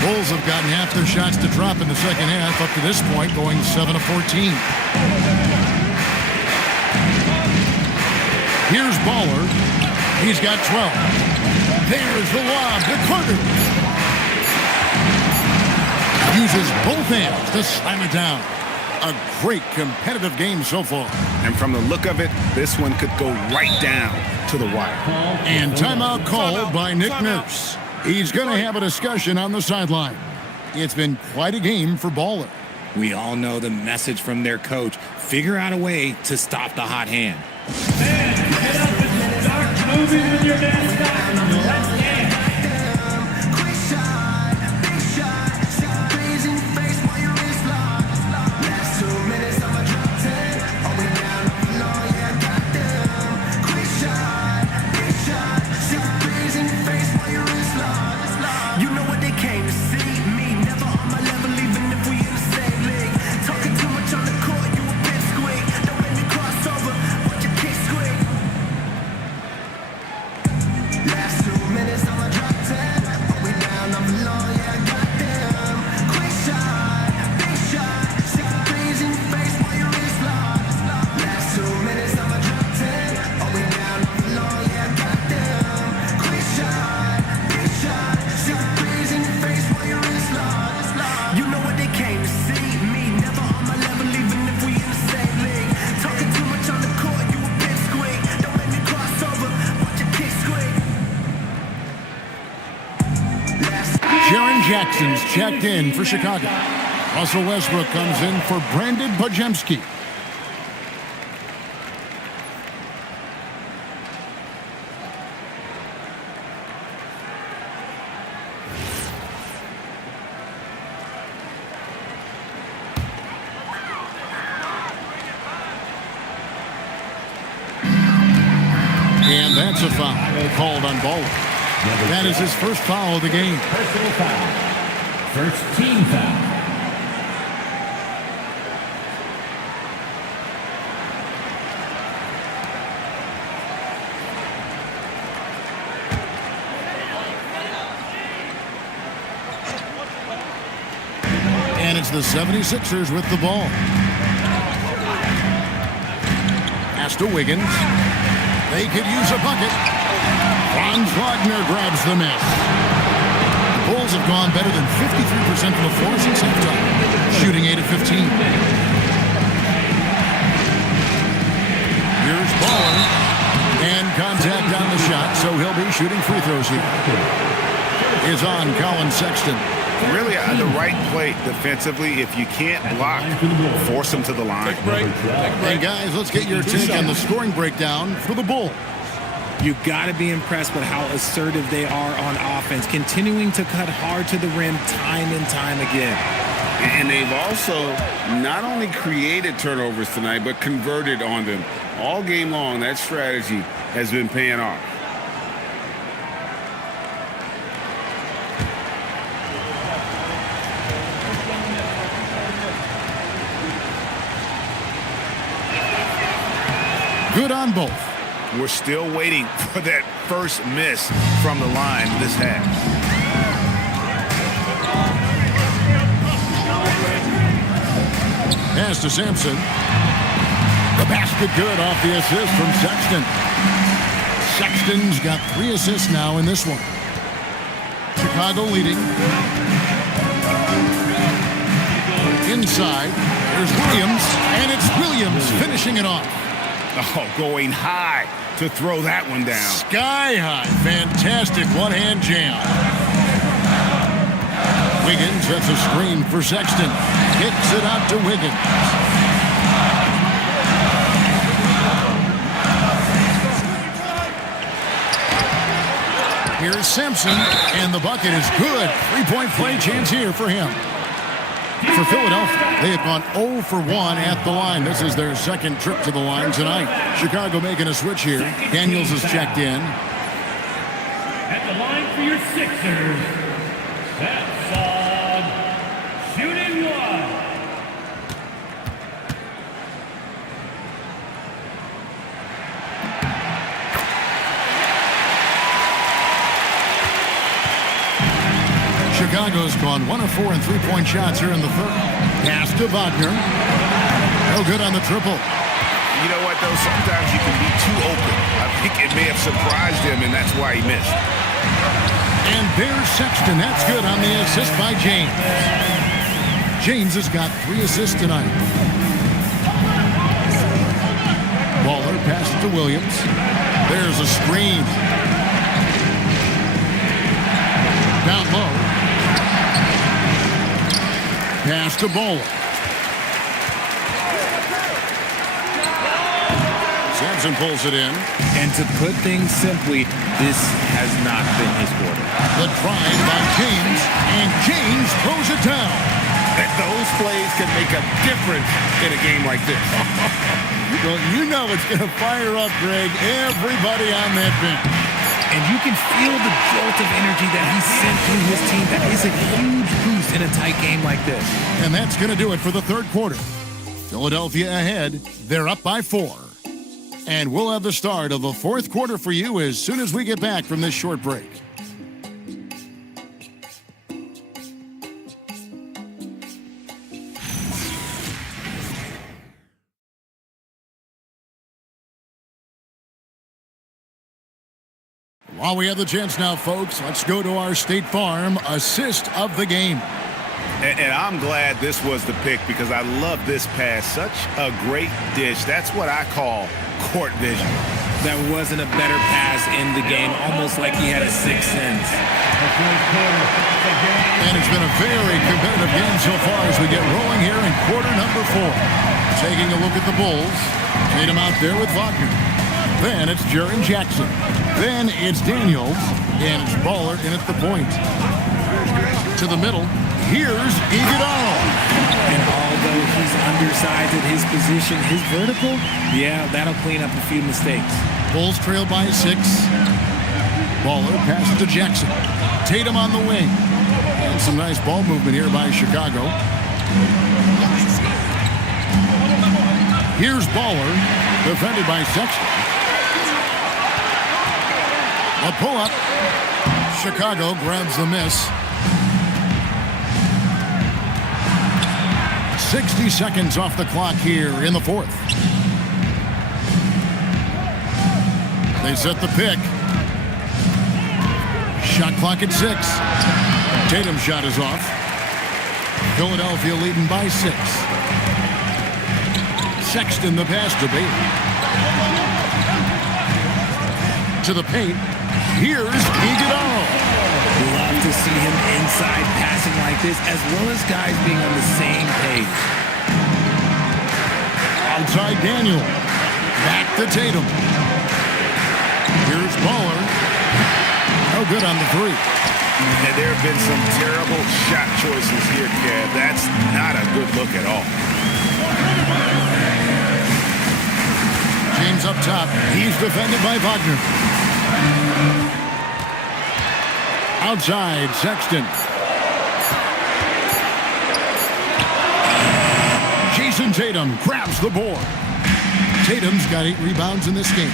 Bulls have gotten half their shots to drop in the second half, up to this point, going 7 of 14. Here's Baller. He's got 12. There's the lob to Carter. Uses both hands to slam it down. A great competitive game so far. And from the look of it, this one could go right down to the wire. And timeout called by Nick Nurse. He's going to have a discussion on the sideline. It's been quite a game for Baller. We all know the message from their coach. Figure out a way to stop the hot hand. Get up and start moving with your mascot. Let's dance. Jackson's checked in for Chicago. Russell Westbrook comes in for Brandon Pajemski. And that's a foul called on Baller. That is his first foul of the game. Personal foul. First team foul. And it's the 76ers with the ball. Pass to Wiggins. They could use a bucket. Franz Wagner grabs the miss. The Bulls have gone better than 53% from the floor since halftime, shooting 8 of 15. Here's Baller, and contact on the shot, so he'll be shooting free throws here. Is on Colin Sexton. Really the right play defensively. If you can't block, force them to the line. Hey guys, let's get your take on the scoring breakdown for the Bulls. You got to be impressed with how assertive they are on offense, continuing to cut hard to the rim time and time again. And they've also not only created turnovers tonight, but converted on them. All game long, that strategy has been paying off. Good on both. We're still waiting for that first miss from the line this half. Pass to Sampson. The basket good off the assist from Sexton. Sexton's got 3 assists now in this one. Chicago leading. Inside, there's Williams, and it's Williams finishing it off. Oh, going high to throw that one down. Sky high. Fantastic one-hand jam. Wiggins sets a screen for Sexton. Kicks it out to Wiggins. Here's Simpson, and the bucket is good. 3-point play chance here for him. For Philadelphia, they have gone 0 for 1 at the line. This is their second trip to the line tonight. Chicago making a switch here. Daniels is checked in. At the line for your Sixers, Samson, shooting 1. Chicago's gone 1 of 4 in three-point shots here in the third. Pass to Wagner. No good on the triple. You know what, though? Sometimes you can be too open. I think it may have surprised him, and that's why he missed. And there's Sexton. That's good on the assist by James. James has got 3 assists tonight. Baller passes to Williams. There's a screen. Down low. Pass to Bowler. Sampson pulls it in. And to put things simply, this has not been his quarter. The drive by James, and James throws it down. Those plays can make a difference in a game like this. Well, you know it's going to fire up, Greg, everybody on that bench. And you can feel the jolt of energy that he sent through his team. That is a huge boost in a tight game like this. And that's going to do it for the third quarter. Philadelphia ahead. They're up by 4. And we'll have the start of the fourth quarter for you as soon as we get back from this short break. While we have the chance now, folks, let's go to our State Farm assist of the game. And I'm glad this was the pick because I love this pass. Such a great dish. That's what I call court vision. That wasn't a better pass in the game, almost like he had a sixth sense. And it's been a very competitive game so far as we get rolling here in quarter number 4. Taking a look at the Bulls. Tatum out there with Wagner. Then it's Jaren Jackson. Then it's Daniels. And it's Baller in at the point. To the middle. Here's Iguodala. And although he's undersized at his position, his vertical, yeah, that'll clean up a few mistakes. Bulls trail by 6. Baller passes to Jackson. Tatum on the wing. And some nice ball movement here by Chicago. Here's Baller, defended by Sexton. A pull-up. Chicago grabs the miss. 60 seconds off the clock here in the fourth. They set the pick. Shot clock at 6. Tatum's shot is off. Philadelphia leading by 6. Sexton the pass to Bailey. To the paint. Here's Iguodala. Love to see him inside passing like this, as well as guys being on the same page. Outside Daniel. Back to Tatum. Here's Baller. No good on the 3. And there have been some terrible shot choices here, Kev. That's not a good look at all. James up top. He's defended by Wagner. Outside, Sexton. Jason Tatum grabs the board. Tatum's got 8 rebounds in this game.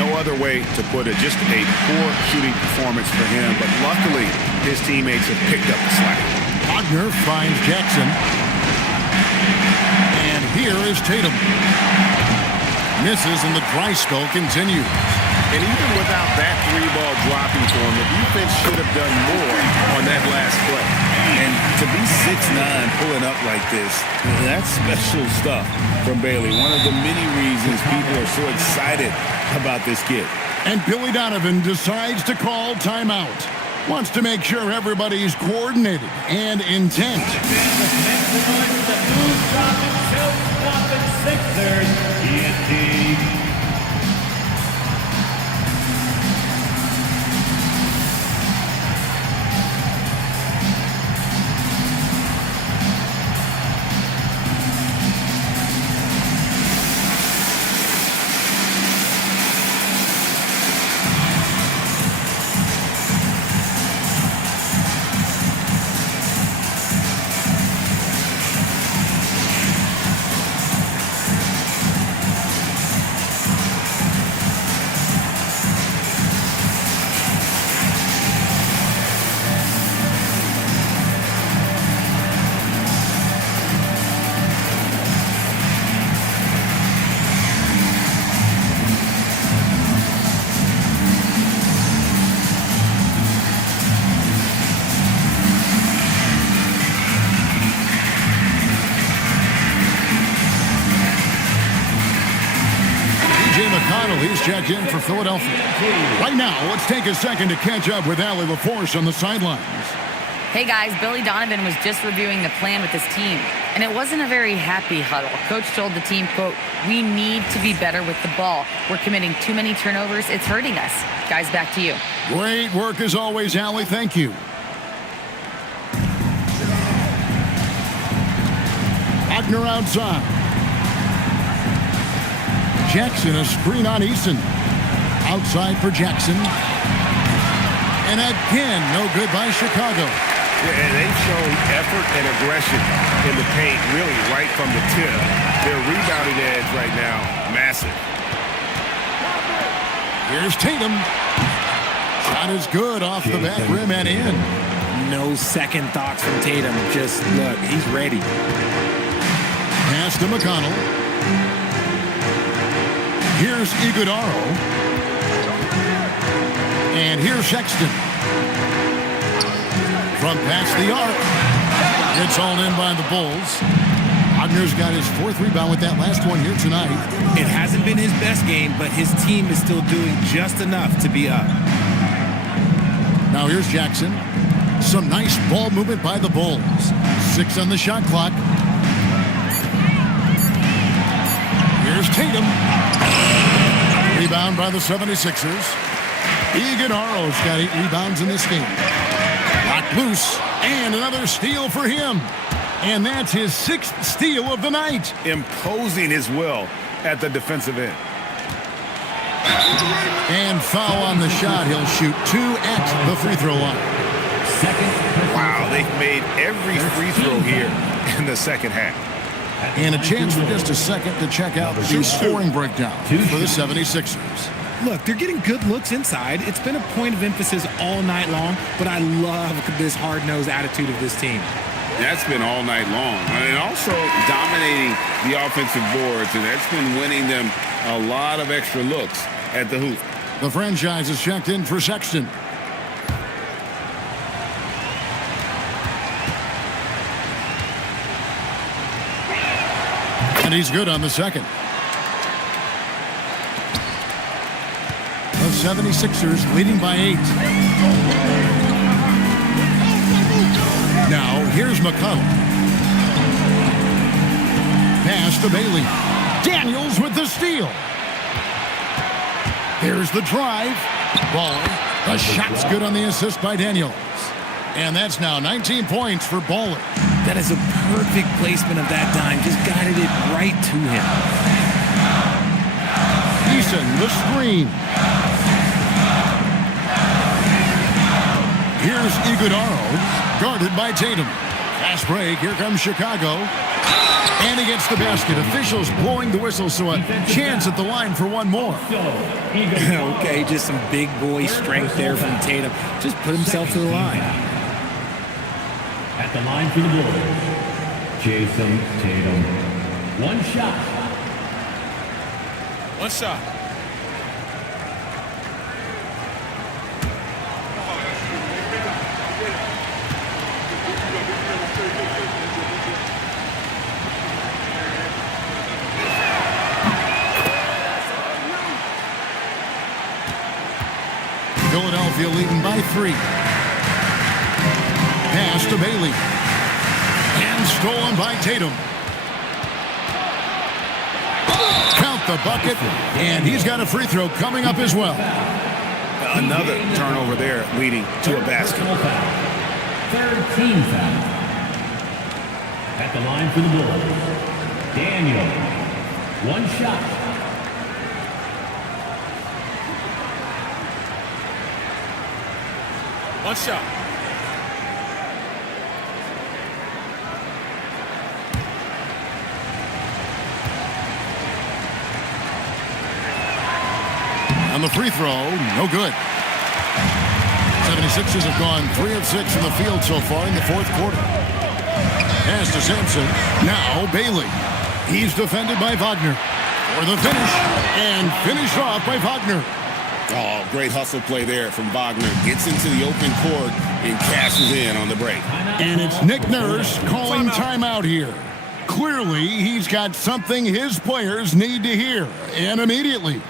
No other way to put it. Just a poor shooting performance for him, but luckily his teammates have picked up the slack. Wagner finds Jackson. And here is Tatum. Misses and the dry spell continues. And even without that 3-ball dropping for him, the defense should have done more on that last play. And to be 6'9", pulling up like this, that's special stuff from Bailey. One of the many reasons people are so excited about this kid. And Billy Donovan decides to call timeout. Wants to make sure everybody's coordinated and intent. checked in for Philadelphia. Right now, let's take a second to catch up with Allie LaForce on the sidelines. Hey guys, Billy Donovan was just reviewing the plan with his team, and it wasn't a very happy huddle. Coach told the team, quote, "We need to be better with the ball. We're committing too many turnovers. It's hurting us." Guys, back to you. Great work as always, Allie. Thank you. Wagner outside. Jackson, a screen on Eason. Outside for Jackson. And again, no good by Chicago. Yeah, and they've shown effort and aggression in the paint, really right from the tip. Their rebounding edge right now, massive. Here's Tatum. Shot is good off the back rim and in. No second thoughts from Tatum. Just look, he's ready. Pass to McConnell. Here's Iguodaro. And here's Sexton. From past the arc. It's all in by the Bulls. Wagner's got his 4th rebound with that last one here tonight. It hasn't been his best game, but his team is still doing just enough to be up. Now here's Jackson. Some nice ball movement by the Bulls. 6 on the shot clock. Here's Tatum. Rebound by the 76ers. Iguodaro's got 8 rebounds in this game. Locked loose. And another steal for him. And that's his 6th steal of the night. Imposing his will at the defensive end. And foul on the shot. He'll shoot 2 at the free throw line. Wow, they've made every free throw here in the second half. And a chance for just a second to check out the scoring breakdown for the 76ers. Look, they're getting good looks inside. It's been a point of emphasis all night long, but I love this hard-nosed attitude of this team. That's been all night long. And also dominating the offensive boards, and that's been winning them a lot of extra looks at the hoop. The franchise is checked in for Sexton. And he's good on the second. The 76ers leading by 8. Now, here's McConnell. Pass to Bailey. Daniels with the steal. Here's the drive. Baller. The shot's good on the assist by Daniels. And that's now 19 points for Baller. That is a perfect placement of that dime. Just guided it right to him. Eason, the screen. Here's Iguodaro, guarded by Tatum. Fast break, here comes Chicago. And he gets the basket. Officials blowing the whistle, so a chance at the line for one more. Okay, just some big boy strength there from Tatum. Just put himself to the line. At the line for the Bulls, Jason Tatum. One shot. One shot. Philadelphia leading by 3. Pass to Bailey. And stolen by Tatum. Count the bucket. And he's got a free throw coming up as well. Another turnover there leading to a basket. 3rd team foul. At the line for the Bulls, Daniel. One shot. One shot. On the free throw, no good. 76ers have gone 3 of 6 from the field so far in the 4th quarter. Pass to Sampson. Now Bailey. He's defended by Wagner. For the finish. And finished off by Wagner. Oh, great hustle play there from Wagner. Gets into the open court and cashes in on the break. And it's Nick Nurse calling timeout here. Clearly, he's got something his players need to hear. And immediately.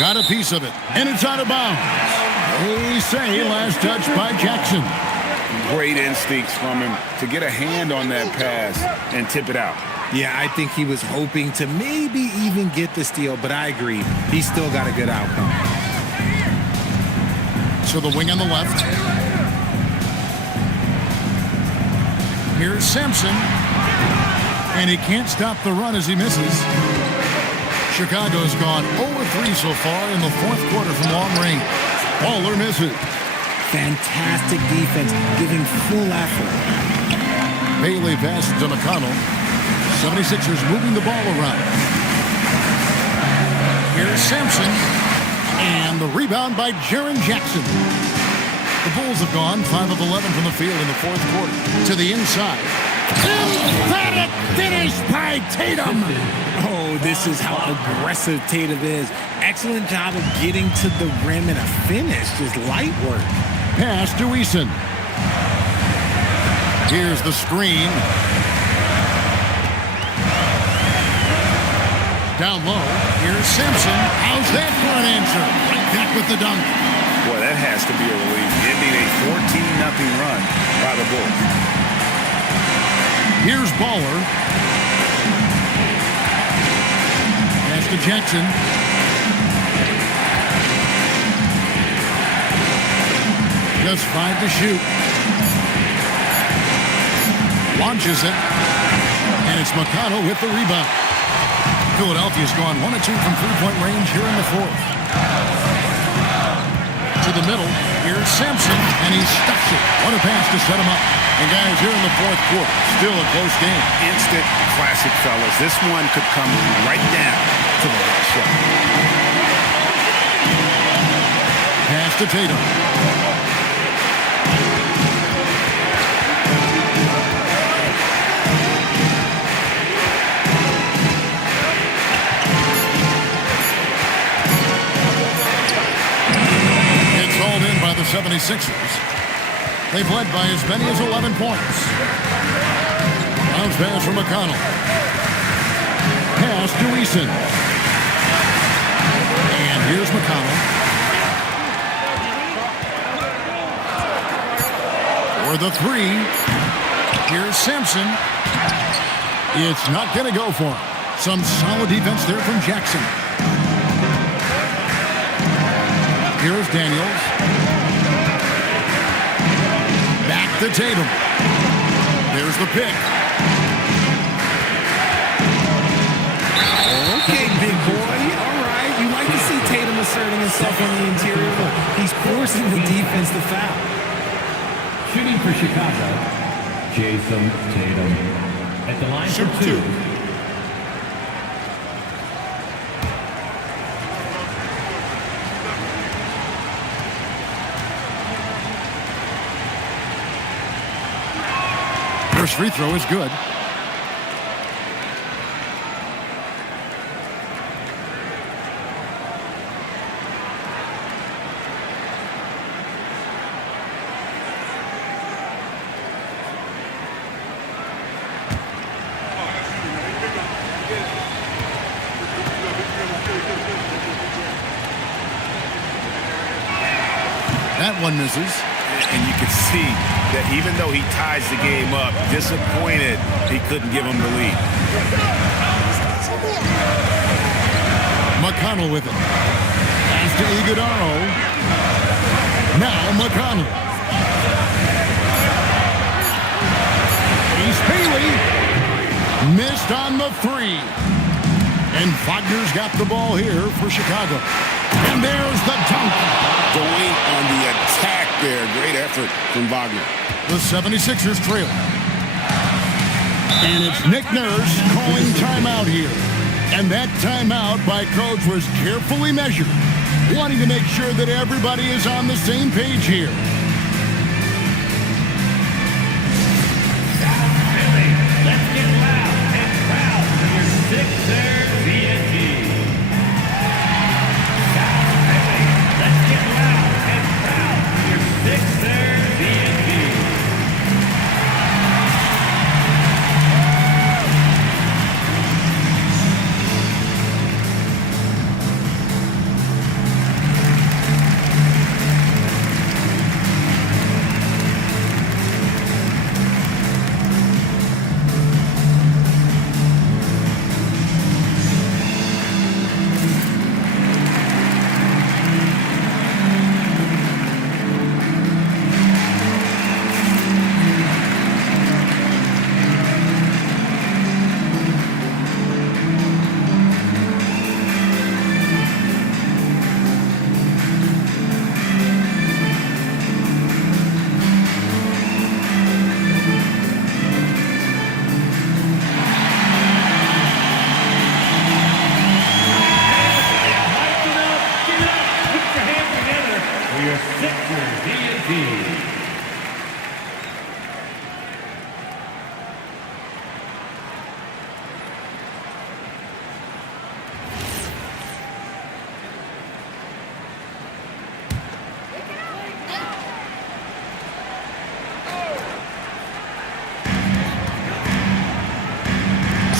Got a piece of it, and it's out of bounds. They say last touch by Jackson. Great instincts from him to get a hand on that pass and tip it out. Yeah, I think he was hoping to maybe even get the steal, but I agree. He still got a good outcome. So the wing on the left. Here's Sampson. And he can't stop the run as he misses. Chicago's gone 0-3 so far in the fourth quarter from long range. Baller misses. Fantastic defense, giving full effort. Bailey passes to McConnell. 76ers moving the ball around. Here's Sampson. And the rebound by Jaren Jackson. The Bulls have gone 5 of 11 from the field in the fourth quarter. To the inside. Emphatic finish by Tatum. Oh, this is how aggressive Tatum is. Excellent job of getting to the rim and a finish. Just light work. Pass to Eason. Here's the screen. Down low. Here's Simpson. How's that for an answer? Right back with the dunk. Boy, that has to be a relief. Ending a 14-0 run by the Bulls. Here's Baller. Pass to Jackson. Just 5 to shoot. Launches it. And it's McConnell with the rebound. Philadelphia's gone 1 of 2 from three-point range here in the fourth. To the middle. Here's Sampson. And he stuffs it. What a pass to set him up. And guys, here in the fourth quarter, still a close game. Instant classic, fellas. This one could come right down to the last shot. Pass to Tatum. It's hauled in by the 76ers. They've led by as many as 11 points. Bounce pass from McConnell. Pass to Eason. And here's McConnell. For the three. Here's Sampson. It's not going to go for him. Some solid defense there from Jackson. Here's Daniels. Back to Tatum. There's the pick. Okay, big boy. All right. You like to see Tatum asserting himself on the interior. He's forcing the defense to foul. Shooting for Chicago, Jason Tatum. At the line for 2. First free throw is good. That one misses. And you can see that even though he ties the game up, disappointed he couldn't give him the lead. McConnell with it. Pass to Iguodaro. Now McConnell. Ace Bailey. Missed on the three. And Wagner's got the ball here for Chicago. And there's the dunk. Going on the attack there. Great effort from Wagner. The 76ers trail. And it's Nick Nurse calling timeout here. And that timeout by Coach was carefully measured, wanting to make sure that everybody is on the same page here. Let's get loud and proud for your Sixers VNG. Let's get loud and proud for your Sixers VNG. for your signature D&D.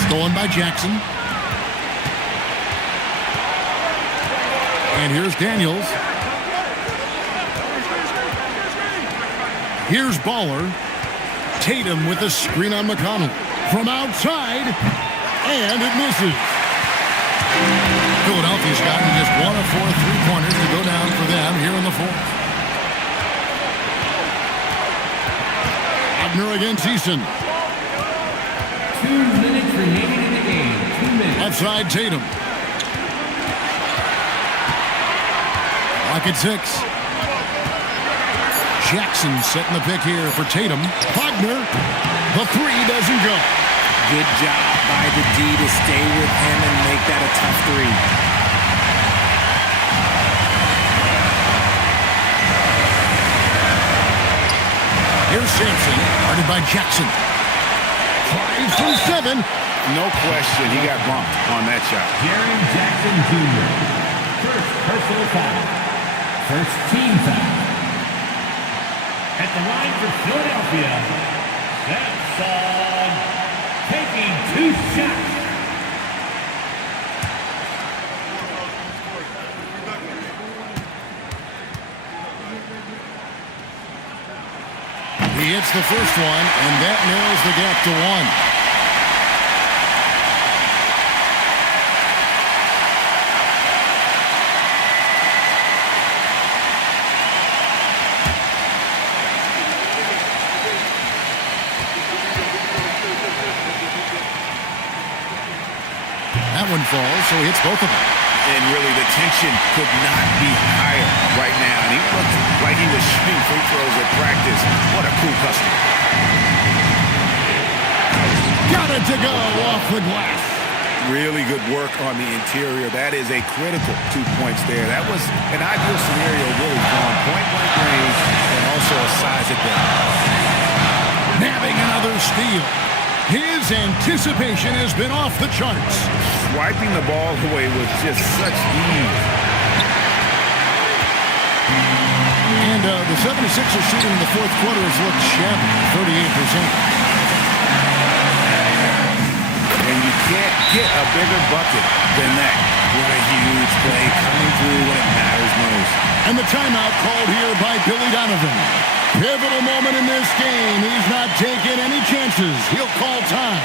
Stolen by Jackson. And here's Daniels. Here's Baller. Tatum with a screen on McConnell. From outside. And it misses. Philadelphia's gotten just 1 of 4 3-pointers to go down for them here in the fourth. Wagner against Eason. 2 minutes remaining in the game. 2 minutes. Left side, Tatum. Lock at 6. Jackson setting the pick here for Tatum. Wagner. The 3 doesn't go. Good job by the D to stay with him and make that a tough 3. Here's Sampson, guarded by Jackson. 5 from 7. No question, he got bumped on that shot. Jaren Jackson Jr. First personal foul. First team foul. At the line for Philadelphia, Sampson taking 2 shots. He hits the first one, and that narrows the gap to 1. That one falls, so he hits both of them. And really, the tension could not be higher right now. And he looked like he was shooting free throws at practice. What a cool customer. Got it to go off the glass. Really good work on the interior. That is a critical 2 points there. That was an ideal scenario, really, from point-blank range and also a size advantage. Nabbing another steal. His anticipation has been off the charts. Swiping the ball away with just such ease. And the 76ers shooting in the fourth quarter has looked shabby, 38%. And you can't get a bigger bucket than that. What a huge play coming through when it matters most. And the timeout called here by Billy Donovan. Pivotal moment in this game. He's not taking any chances. He'll call time.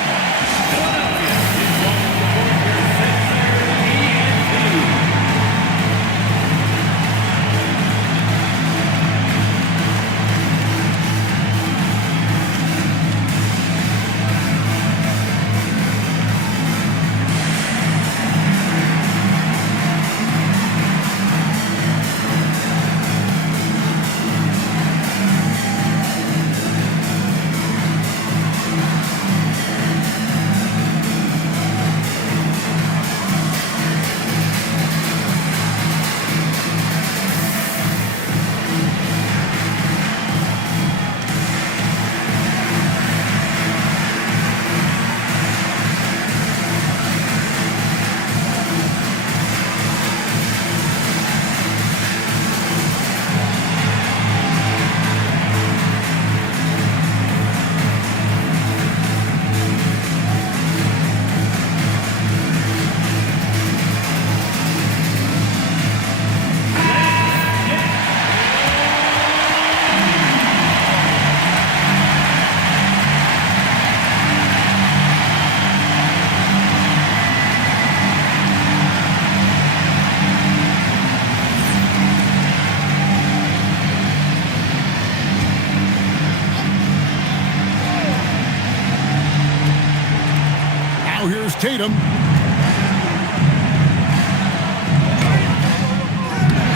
Here's Tatum.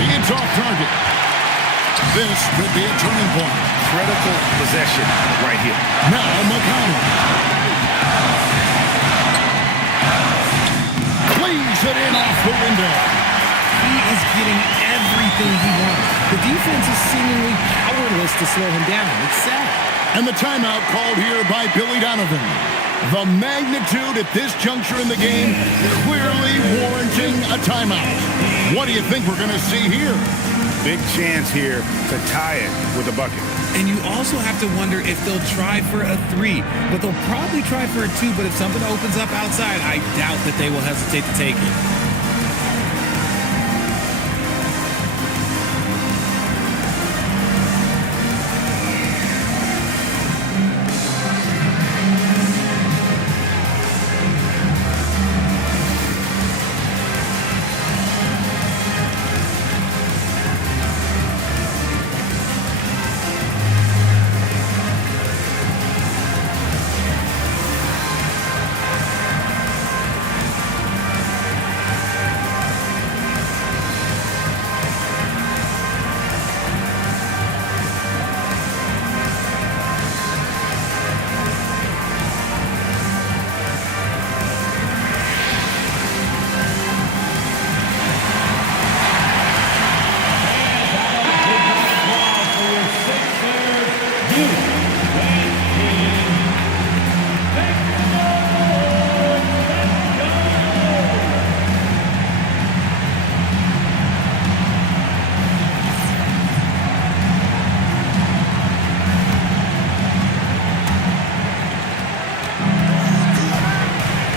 It's off target. This could be a turning point. Critical possession right here. Now McConnell. Plays it in off the window. He is getting everything he wants. The defense is seemingly powerless to slow him down. It's sad. And the timeout called here by Billy Donovan. The magnitude at this juncture in the game clearly warranting a timeout. What do you think we're going to see here? Big chance here to tie it with a bucket. And you also have to wonder if they'll try for a 3, but they'll probably try for a 2, but if something opens up outside, I doubt that they will hesitate to take it.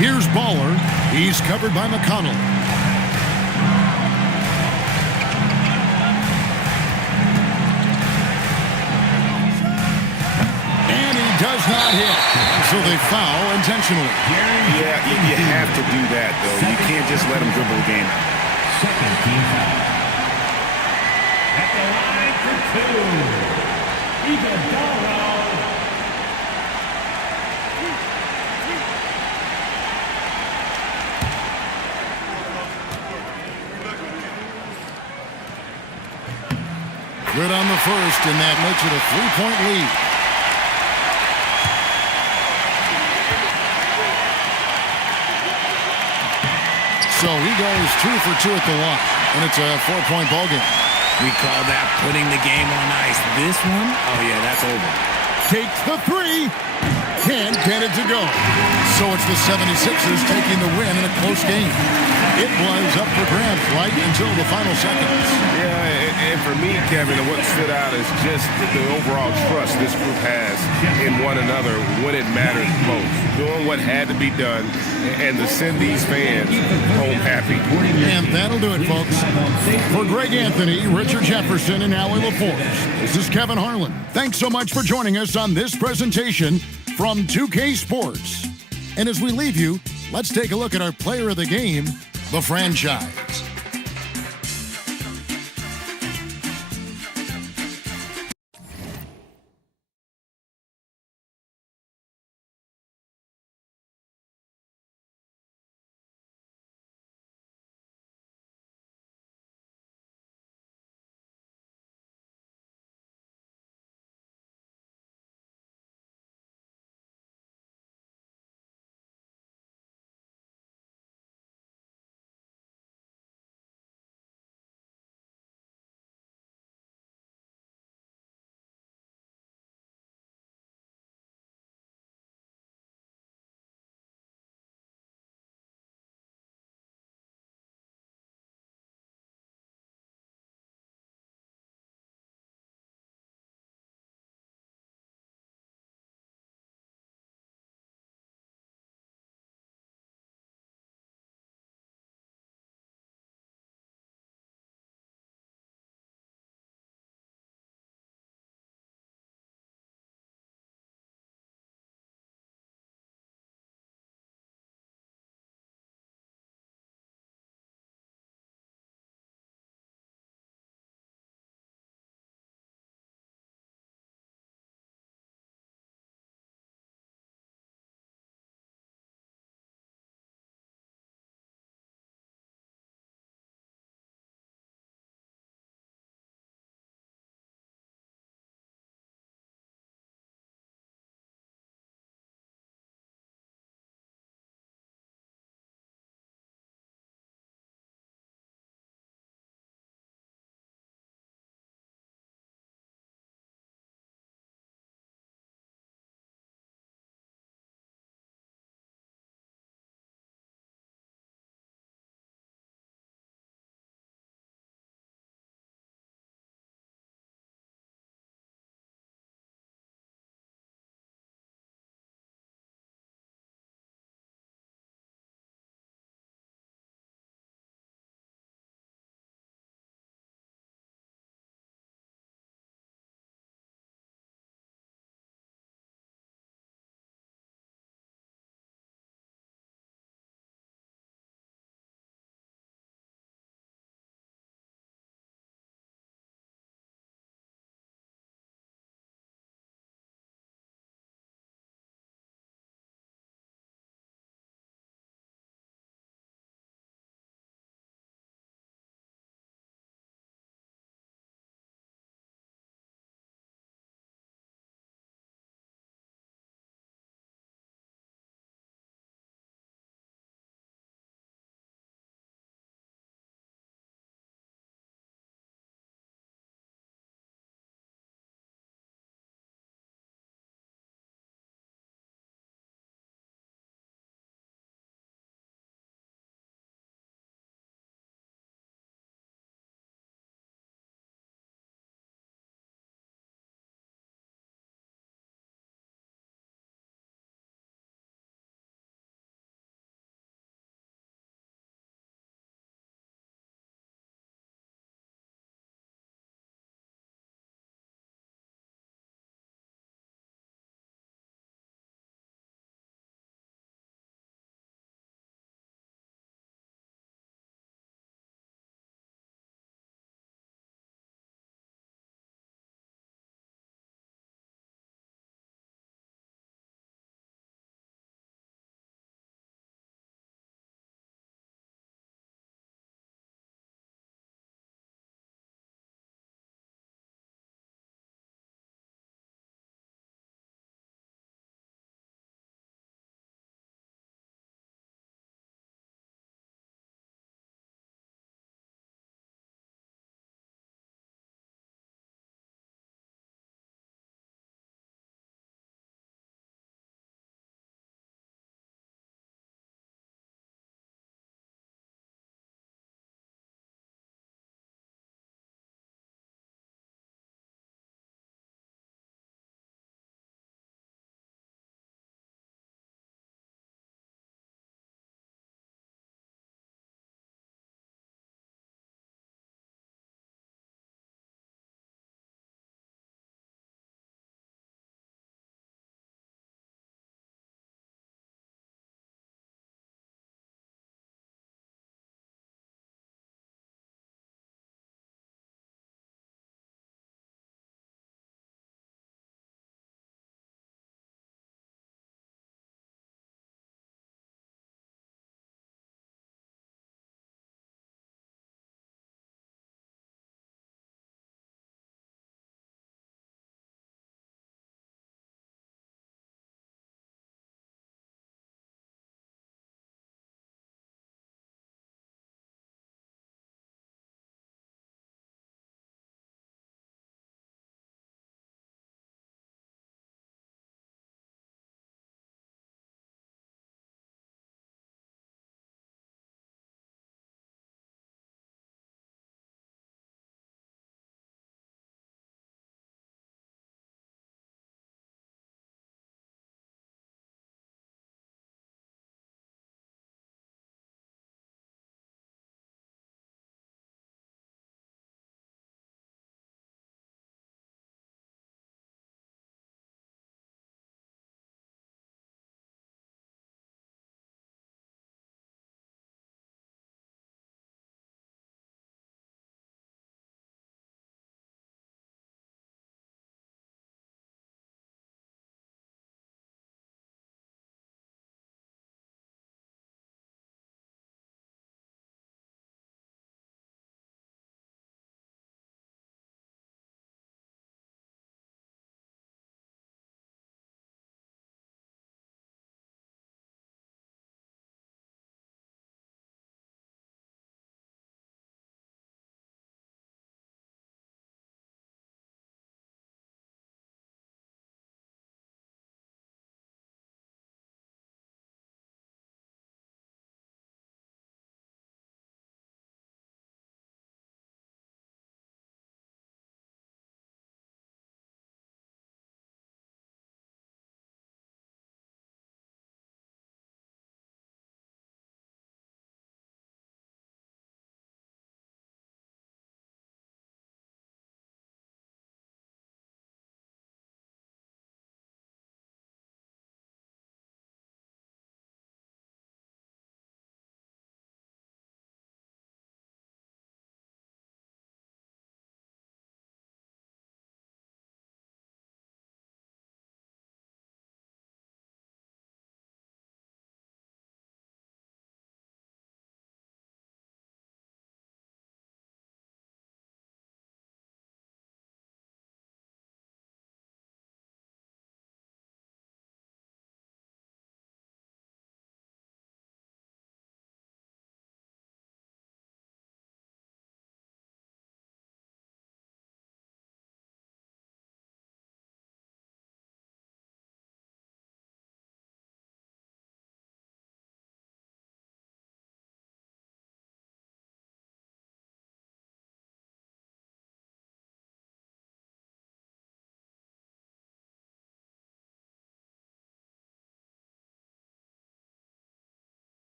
Here's Baller. He's covered by McConnell. And he does not hit. So they foul intentionally. Yeah, you have to do that, though. You can't just let him dribble the game out. Second team foul. At the line for 2. Iguodala. Good on the first, and that makes it a 3-point lead. So he goes 2 for 2 at the line, and it's a 4-point ball game. We call that putting the game on ice. This one, oh yeah, that's over. Takes the 3. Can't get it to go. So it's the 76ers taking the win in a close game. It was up for grabs right until the final seconds. Yeah, and for me, Kevin, what stood out is just the overall trust this group has in one another when it matters most. Doing what had to be done and to send these fans home happy. And that'll do it, folks. For Greg Anthony, Richard Jefferson, and Allie LaForce, this is Kevin Harlan. Thanks so much for joining us on this presentation from 2K Sports. And as we leave you, let's take a look at our player of the game, the franchise.